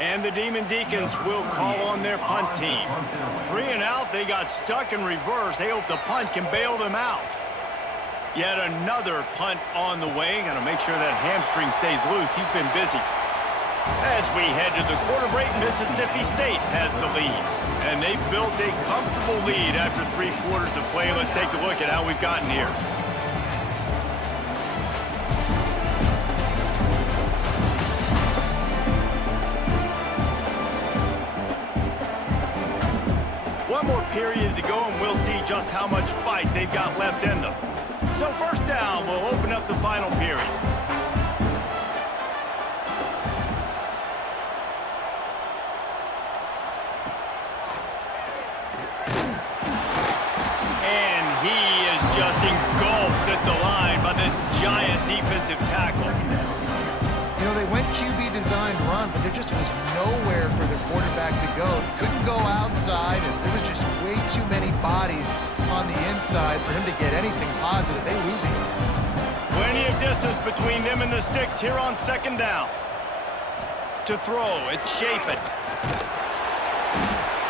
And the Demon Deacons will call on their punt team. 3 and out, they got stuck in reverse. They hope the punt can bail them out. Yet another punt on the way. Got to make sure that hamstring stays loose. He's been busy. As we head to the quarter break, Mississippi State has the lead. And they've built a comfortable lead after 3 quarters of play. Let's take a look at how we've gotten here. One more period to go, and we'll see just how much fight they've got left in them. So 1st down, we'll open up the final period. And he is just engulfed at the line by this giant defensive tackle. You know, they went QB designed run, but there just was nowhere for the quarterback to go. He couldn't go outside, and there was just way too many bodies on the inside for him to get anything positive. They lose him. Plenty of distance between them and the sticks here on 2nd down. To throw, it's Shapen.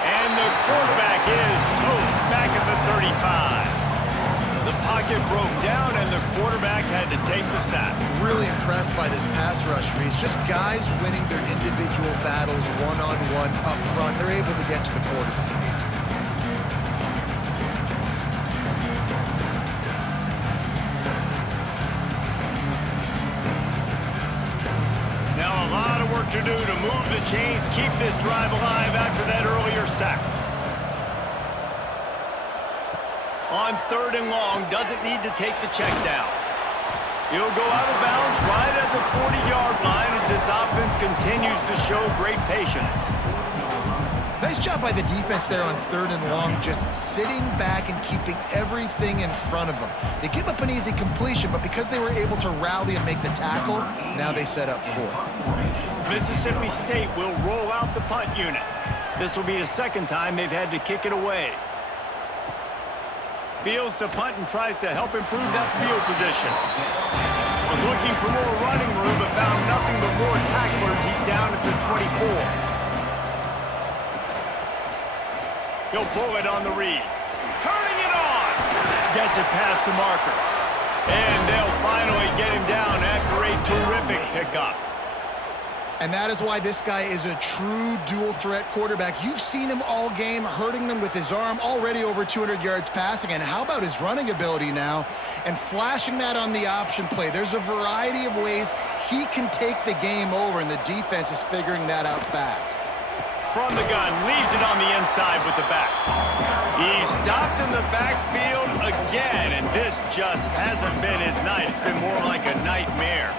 And the quarterback is toast back at the 35. The pocket broke down, and the quarterback had to take the sack. Really impressed by this pass rush, Reese. Just guys winning their individual battles one-on-one up front. They're able to get to the quarterback. Now a lot of work to do to move the chains, keep this drive alive after that earlier sack. On 3rd and long, doesn't need to take the check down. He'll go out of bounds right at the 40-yard line as this offense continues to show great patience. Nice job by the defense there on 3rd and long, just sitting back and keeping everything in front of them. They give up an easy completion, but because they were able to rally and make the tackle, now they set up 4th. Mississippi State will roll out the punt unit. This will be the second time they've had to kick it away. Fields to punt and tries to help improve that field position. Was looking for more running room, but found nothing but more tacklers. He's down at the 24. He'll pull it on the read. Turning it on. Gets it past the marker. And they'll finally get him down after a terrific pickup. And that is why this guy is a true dual-threat quarterback. You've seen him all game, hurting them with his arm, already over 200 yards passing. And how about his running ability now? And flashing that on the option play. There's a variety of ways he can take the game over, and the defense is figuring that out fast. From the gun, leaves it on the inside with the back. He's stopped in the backfield again, and this just hasn't been his night. It's been more like a nightmare.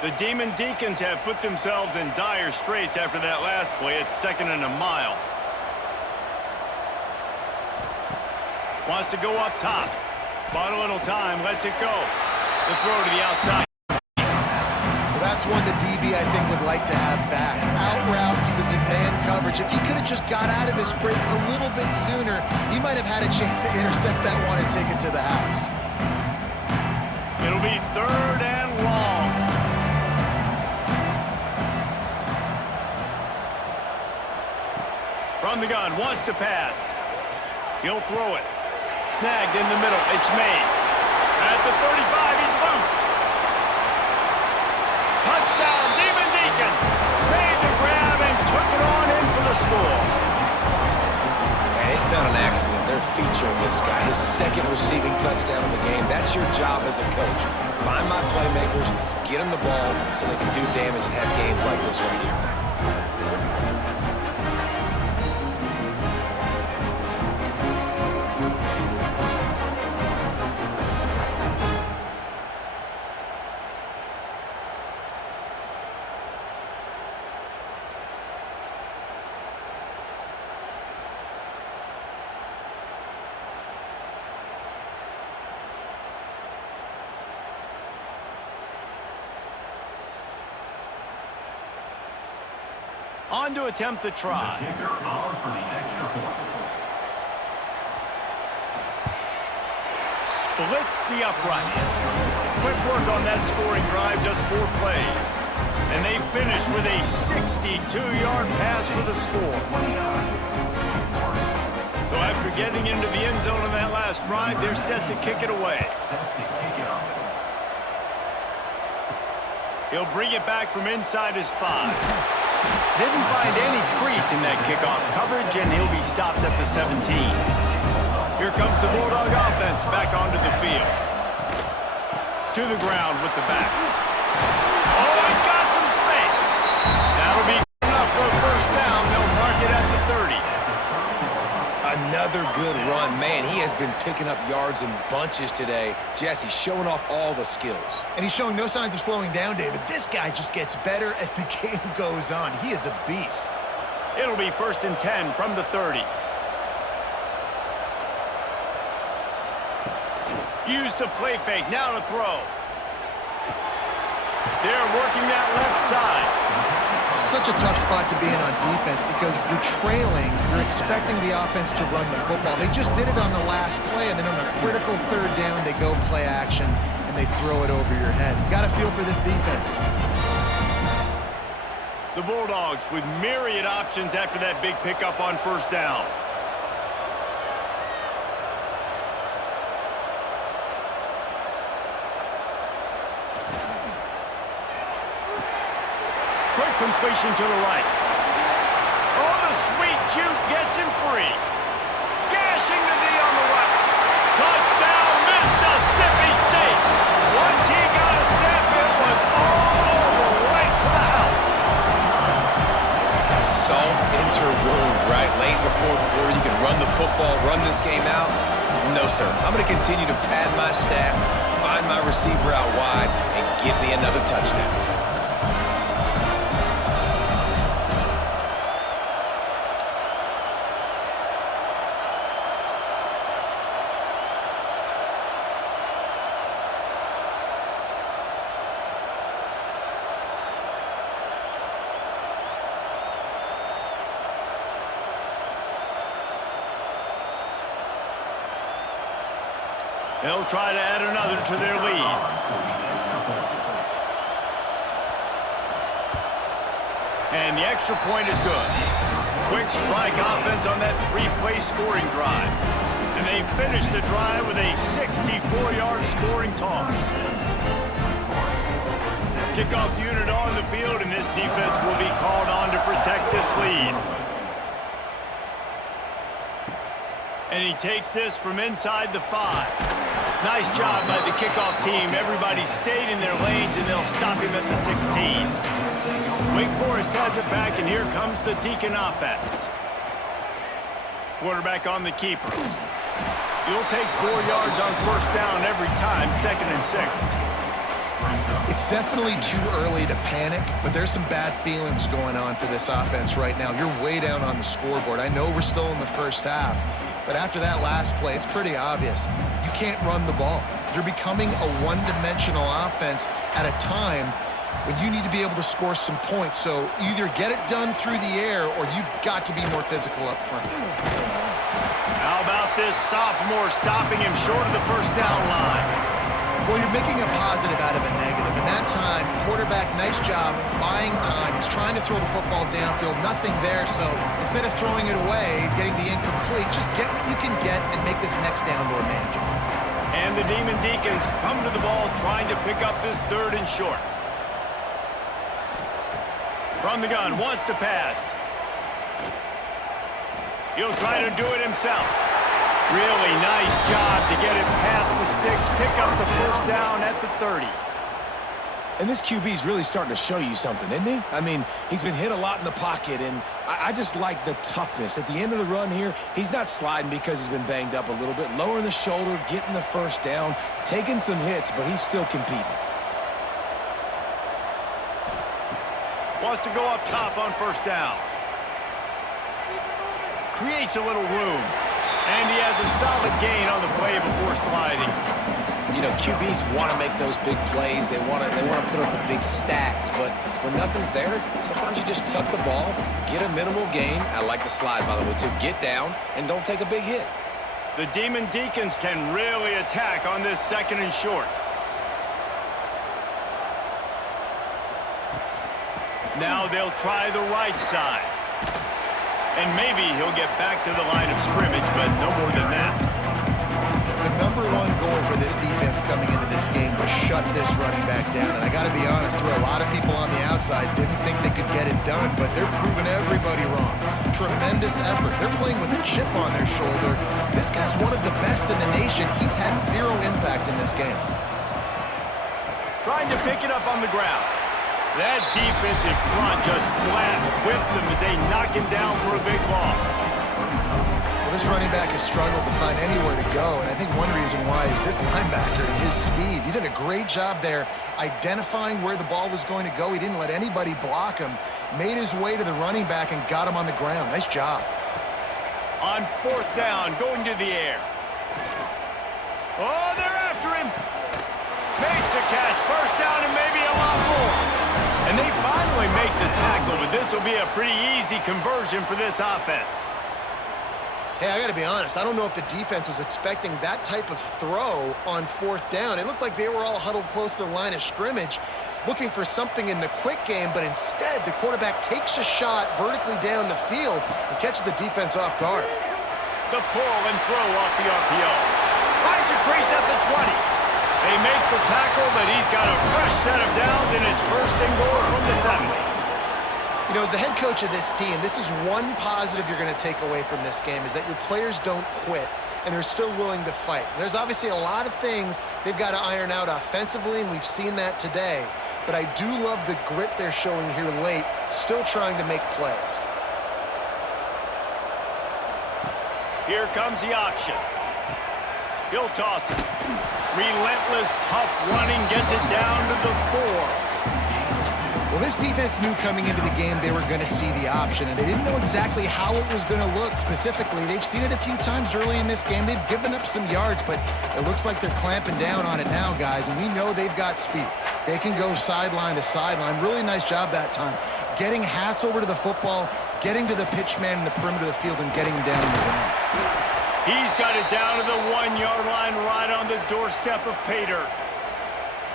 The Demon Deacons have put themselves in dire straits after that last play. It's 2nd and a mile. Wants to go up top. Bought a little time, lets it go. The throw to the outside. Well, that's one the DB, I think, would like to have back. Out route, he was in man coverage. If he could have just got out of his break a little bit sooner, he might have had a chance to intercept that one and take it to the house. It'll be 3rd and long. From the gun, wants to pass. He'll throw it. Snagged in the middle, it's Mays. At the 35, he's loose. Touchdown, Demon Deacons. Made the grab and took it on in for the score. Man, it's not an accident. They're featuring this guy. His 2nd receiving touchdown of the game. That's your job as a coach. Find my playmakers, get them the ball so they can do damage and have games like this right here. On to attempt the try. Splits the uprights. Quick work on that scoring drive, just 4 plays. And they finish with a 62-yard pass for the score. So after getting into the end zone on that last drive, they're set to kick it away. He'll bring it back from inside his 5. Didn't find any crease in that kickoff coverage, and he'll be stopped at the 17. Here comes the Bulldog offense back onto the field. To the ground with the back. Oh, he's got some space. That'll be enough for a 1st down. They'll mark it at the 30. Another good run. Man, he has been picking up yards in bunches today. Jesse showing off all the skills. And he's showing no signs of slowing down, David. This guy just gets better as the game goes on. He is a beast. It'll be 1st and 10 from the 30. Use the play fake. Now to throw. They're working that left side. Such a tough spot to be in on defense because you're trailing, you're expecting the offense to run the football. They just did it on the last play, and then on a critical 3rd down, they go play action, and they throw it over your head. You got to feel for this defense. The Bulldogs with myriad options after that big pickup on 1st down. Quick completion to the right. Oh, the sweet juke gets him free. Gashing the knee on the right. Touchdown, Mississippi State. Once he got a step, it was all over, right to the house. Salt into wound, right? Late in the 4th quarter, you can run the football, run this game out. No, sir. I'm going to continue to pad my stats, find my receiver out wide, and give me another touchdown. They'll try to add another to their lead. And the extra point is good. Quick strike offense on that three-play scoring drive. And they finish the drive with a 64-yard scoring toss. Kickoff unit on the field, and this defense will be called on to protect this lead. And he takes this from inside the 5. Nice job by the kickoff team. Everybody stayed in their lanes, and they'll stop him at the 16. Wake Forest has it back, and here comes the Deacon offense. Quarterback on the keeper. You'll take 4 yards on first down every time, 2nd and 6. It's definitely too early to panic, but there's some bad feelings going on for this offense right now. You're way down on the scoreboard. I know we're still in the first half, but after that last play, it's pretty obvious. You can't run the ball. You're becoming a one-dimensional offense at a time when you need to be able to score some points. So either get it done through the air or you've got to be more physical up front. How about this sophomore stopping him short of the first down line? Well, you're making a positive out of a negative. And that time, quarterback, nice job, buying time. He's trying to throw the football downfield. Nothing there, so instead of throwing it away, getting the incomplete, just get what you can get and make this next down more manageable. And the Demon Deacons come to the ball trying to pick up this 3rd and short. From the gun, wants to pass. He'll try to do it himself. Really nice job to get it past the sticks, pick up the first down at the 30. And this QB's really starting to show you something, isn't he? I mean, he's been hit a lot in the pocket, and I just like the toughness. At the end of the run here, he's not sliding because he's been banged up a little bit. Lowering the shoulder, getting the first down, taking some hits, but he's still competing. Wants to go up top on first down. Creates a little room. And he has a solid gain on the play before sliding. You know, QBs want to make those big plays. They want to put up the big stats. But when nothing's there, sometimes you just tuck the ball, get a minimal gain. I like the slide, by the way, too. Get down and don't take a big hit. The Demon Deacons can really attack on this 2nd and short. Now they'll try the right side. And maybe he'll get back to the line of scrimmage, but no more than that. The number one goal for this defense coming into this game was shut this running back down. And I got to be honest, there were a lot of people on the outside didn't think they could get it done, but they're proving everybody wrong. Tremendous effort. They're playing with a chip on their shoulder. This guy's one of the best in the nation. He's had 0 impact in this game. Trying to pick it up on the ground. That defensive front just flat whipped them as they knock him down for a big loss. Well, this running back has struggled to find anywhere to go, and I think one reason why is this linebacker and his speed. He did a great job there identifying where the ball was going to go. He didn't let anybody block him, made his way to the running back and got him on the ground. Nice job. On 4th down, going to the air. Oh, they're after him. Makes a catch. First down and maybe a lot more. And they finally make the tackle, but this will be a pretty easy conversion for this offense. Hey, I got to be honest. I don't know if the defense was expecting that type of throw on 4th down. It looked like they were all huddled close to the line of scrimmage, looking for something in the quick game, but instead the quarterback takes a shot vertically down the field and catches the defense off guard. The pull and throw off the RPO. Finds a crease at the 20. They make the tackle, but he's got a fresh set of downs, and it's 1st and goal from the 70. You know, as the head coach of this team, this is one positive you're going to take away from this game, is that your players don't quit, and they're still willing to fight. There's obviously a lot of things they've got to iron out offensively, and we've seen that today. But I do love the grit they're showing here late, still trying to make plays. Here comes the option. He'll toss it. Relentless, tough running gets it down to the 4. Well, this defense knew coming into the game they were going to see the option, and they didn't know exactly how it was going to look specifically. They've seen it a few times early in this game. They've given up some yards, but it looks like they're clamping down on it now, guys, and we know they've got speed. They can go sideline to sideline. Really nice job that time. Getting Hats over to the football, getting to the pitch man in the perimeter of the field, and getting him down in the ground. He's got it down to the 1-yard line right on the doorstep of pay dirt.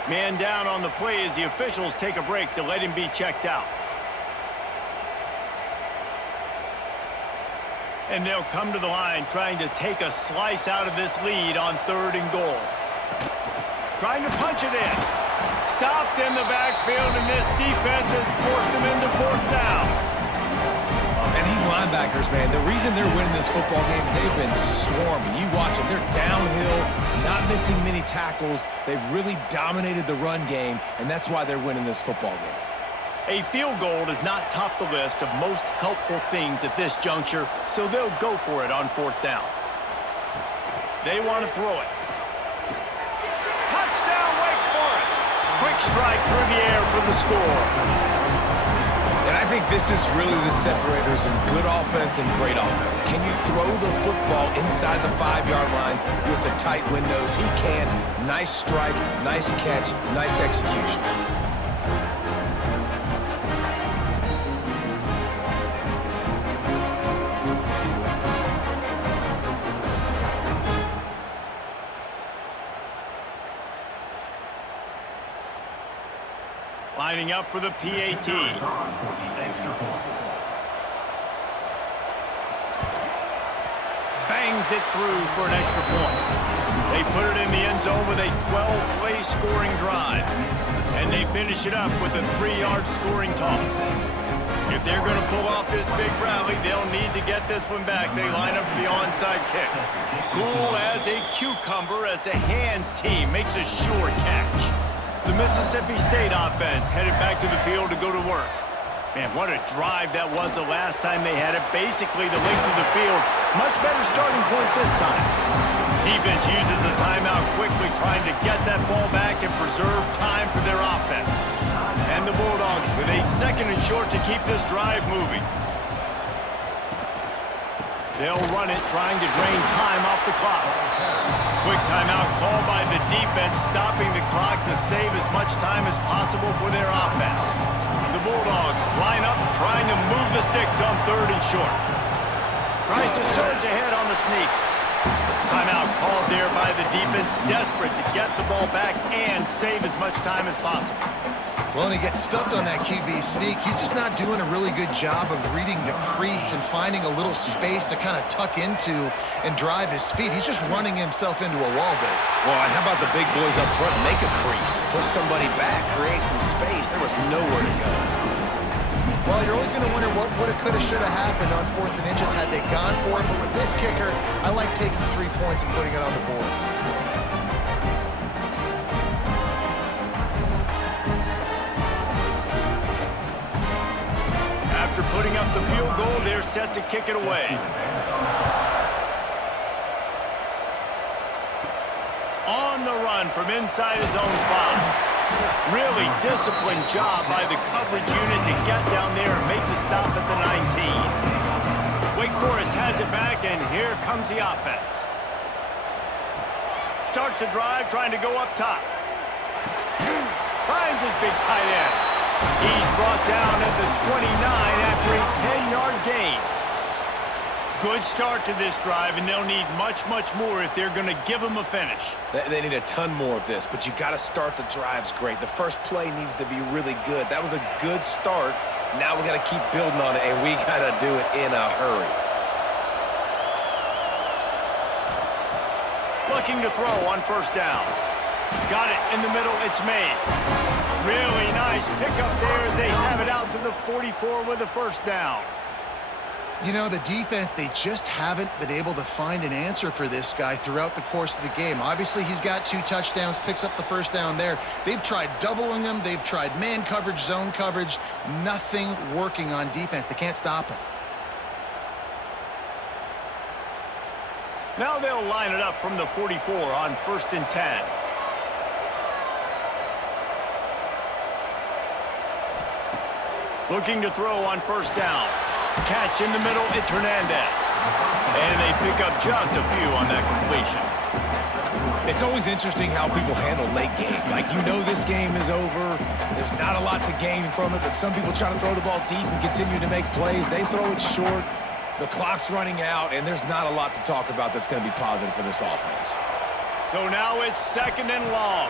Man down on the play as the officials take a break to let him be checked out. And they'll come to the line trying to take a slice out of this lead on 3rd and goal. Trying to punch it in. Stopped in the backfield, and this defense has forced him into 4th down. And these linebackers, man, the reason they're winning this football game is they've been swarming. You watch them. They're downhill, not missing many tackles. They've really dominated the run game, and that's why they're winning this football game. A field goal does not top the list of most helpful things at this juncture, so they'll go for it on 4th down. They want to throw it. Touchdown, Wake Forest! Quick strike through the air for the score. And I think this is really the separators in good offense and great offense. Can you throw the football inside the 5-yard line with the tight windows? He can. Nice strike, nice catch, nice execution. Lining up for the PAT. Bangs it through for an extra point. They put it in the end zone with a 12-play scoring drive. And they finish it up with a 3-yard scoring toss. If they're going to pull off this big rally, they'll need to get this one back. They line up for the onside kick. Cool as a cucumber as the hands team makes a sure catch. The Mississippi State offense headed back to the field to go to work. Man, what a drive that was the last time they had it. Basically the length of the field. Much better starting point this time. Defense uses a timeout quickly, trying to get that ball back and preserve time for their offense. And the Bulldogs with a 2nd and short to keep this drive moving. They'll run it, trying to drain time off the clock. Quick timeout called by the defense, stopping the clock to save as much time as possible for their offense. The Bulldogs line up, trying to move the sticks on 3rd and short. Tries to surge ahead on the sneak. Timeout called there by the defense, desperate to get the ball back and save as much time as possible. Well, and he gets stuffed on that QB sneak. He's just not doing a really good job of reading the crease and finding a little space to kind of tuck into and drive his feet. He's just running himself into a wall there. Well, and how about the big boys up front? Make a crease. Push somebody back. Create some space. There was nowhere to go. Well, you're always going to wonder what woulda, coulda, shoulda happened on 4th and inches had they gone for it. But with this kicker, I like taking 3 points and putting it on the board. After putting up the field goal, they're set to kick it away. On the run from inside his own 5. Really disciplined job by the coverage unit to get down there and make the stop at the 19. Wake Forest has it back, and here comes the offense. Starts a drive, trying to go up top. Finds his big tight end. He's brought down at the 29 after a 10-yard gain. Good start to this drive, and they'll need much, much more if they're going to give them a finish. They need a ton more of this, but you got to start the drives great. The first play needs to be really good. That was a good start. Now we got to keep building on it, and we got to do it in a hurry. Looking to throw on 1st down. Got it in the middle. It's Mays. Really nice pickup there as they have it out to the 44 with the 1st down. You know, the defense, they just haven't been able to find an answer for this guy throughout the course of the game. Obviously, he's got 2 touchdowns, picks up the 1st down there. They've tried doubling him. They've tried man coverage, zone coverage. Nothing working on defense. They can't stop him. Now they'll line it up from the 44 on 1st and 10. Looking to throw on first down. Catch in the middle, it's Hernandez. And they pick up just a few on that completion. It's always interesting how people handle late game. Like, you know this game is over. There's not a lot to gain from it, but some people try to throw the ball deep and continue to make plays. They throw it short. The clock's running out, and there's not a lot to talk about that's going to be positive for this offense. So now it's 2nd and long.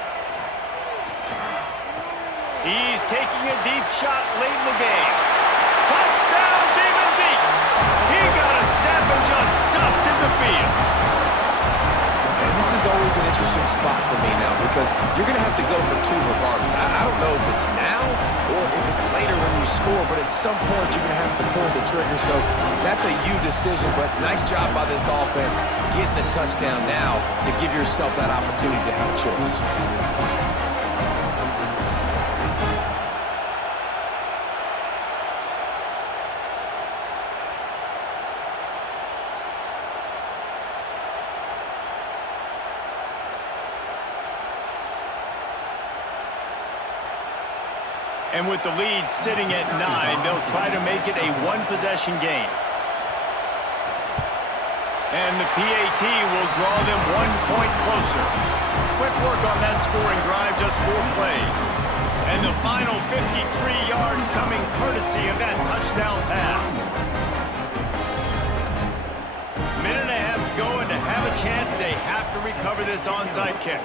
He's taking a deep shot late in the game. Touchdown, Demon Deeks! He got a step and just dusted the field. And this is always an interesting spot for me now because you're going to have to go for 2 regardless. I don't know if it's now or if it's later when you score, but at some point you're going to have to pull the trigger. So that's a you decision, but nice job by this offense getting the touchdown now to give yourself that opportunity to have a choice. And with the lead sitting at 9, they'll try to make it a 1-possession game. And the PAT will draw them 1 point closer. Quick work on that scoring drive, just 4 plays. And the final 53 yards coming courtesy of that touchdown pass. Minute and a half to go, and to have a chance, they have to recover this onside kick.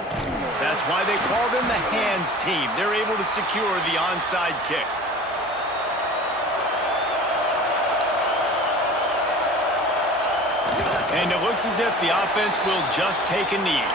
That's why they call them the hands team. They're able to secure the onside kick. And it looks as if the offense will just take a knee.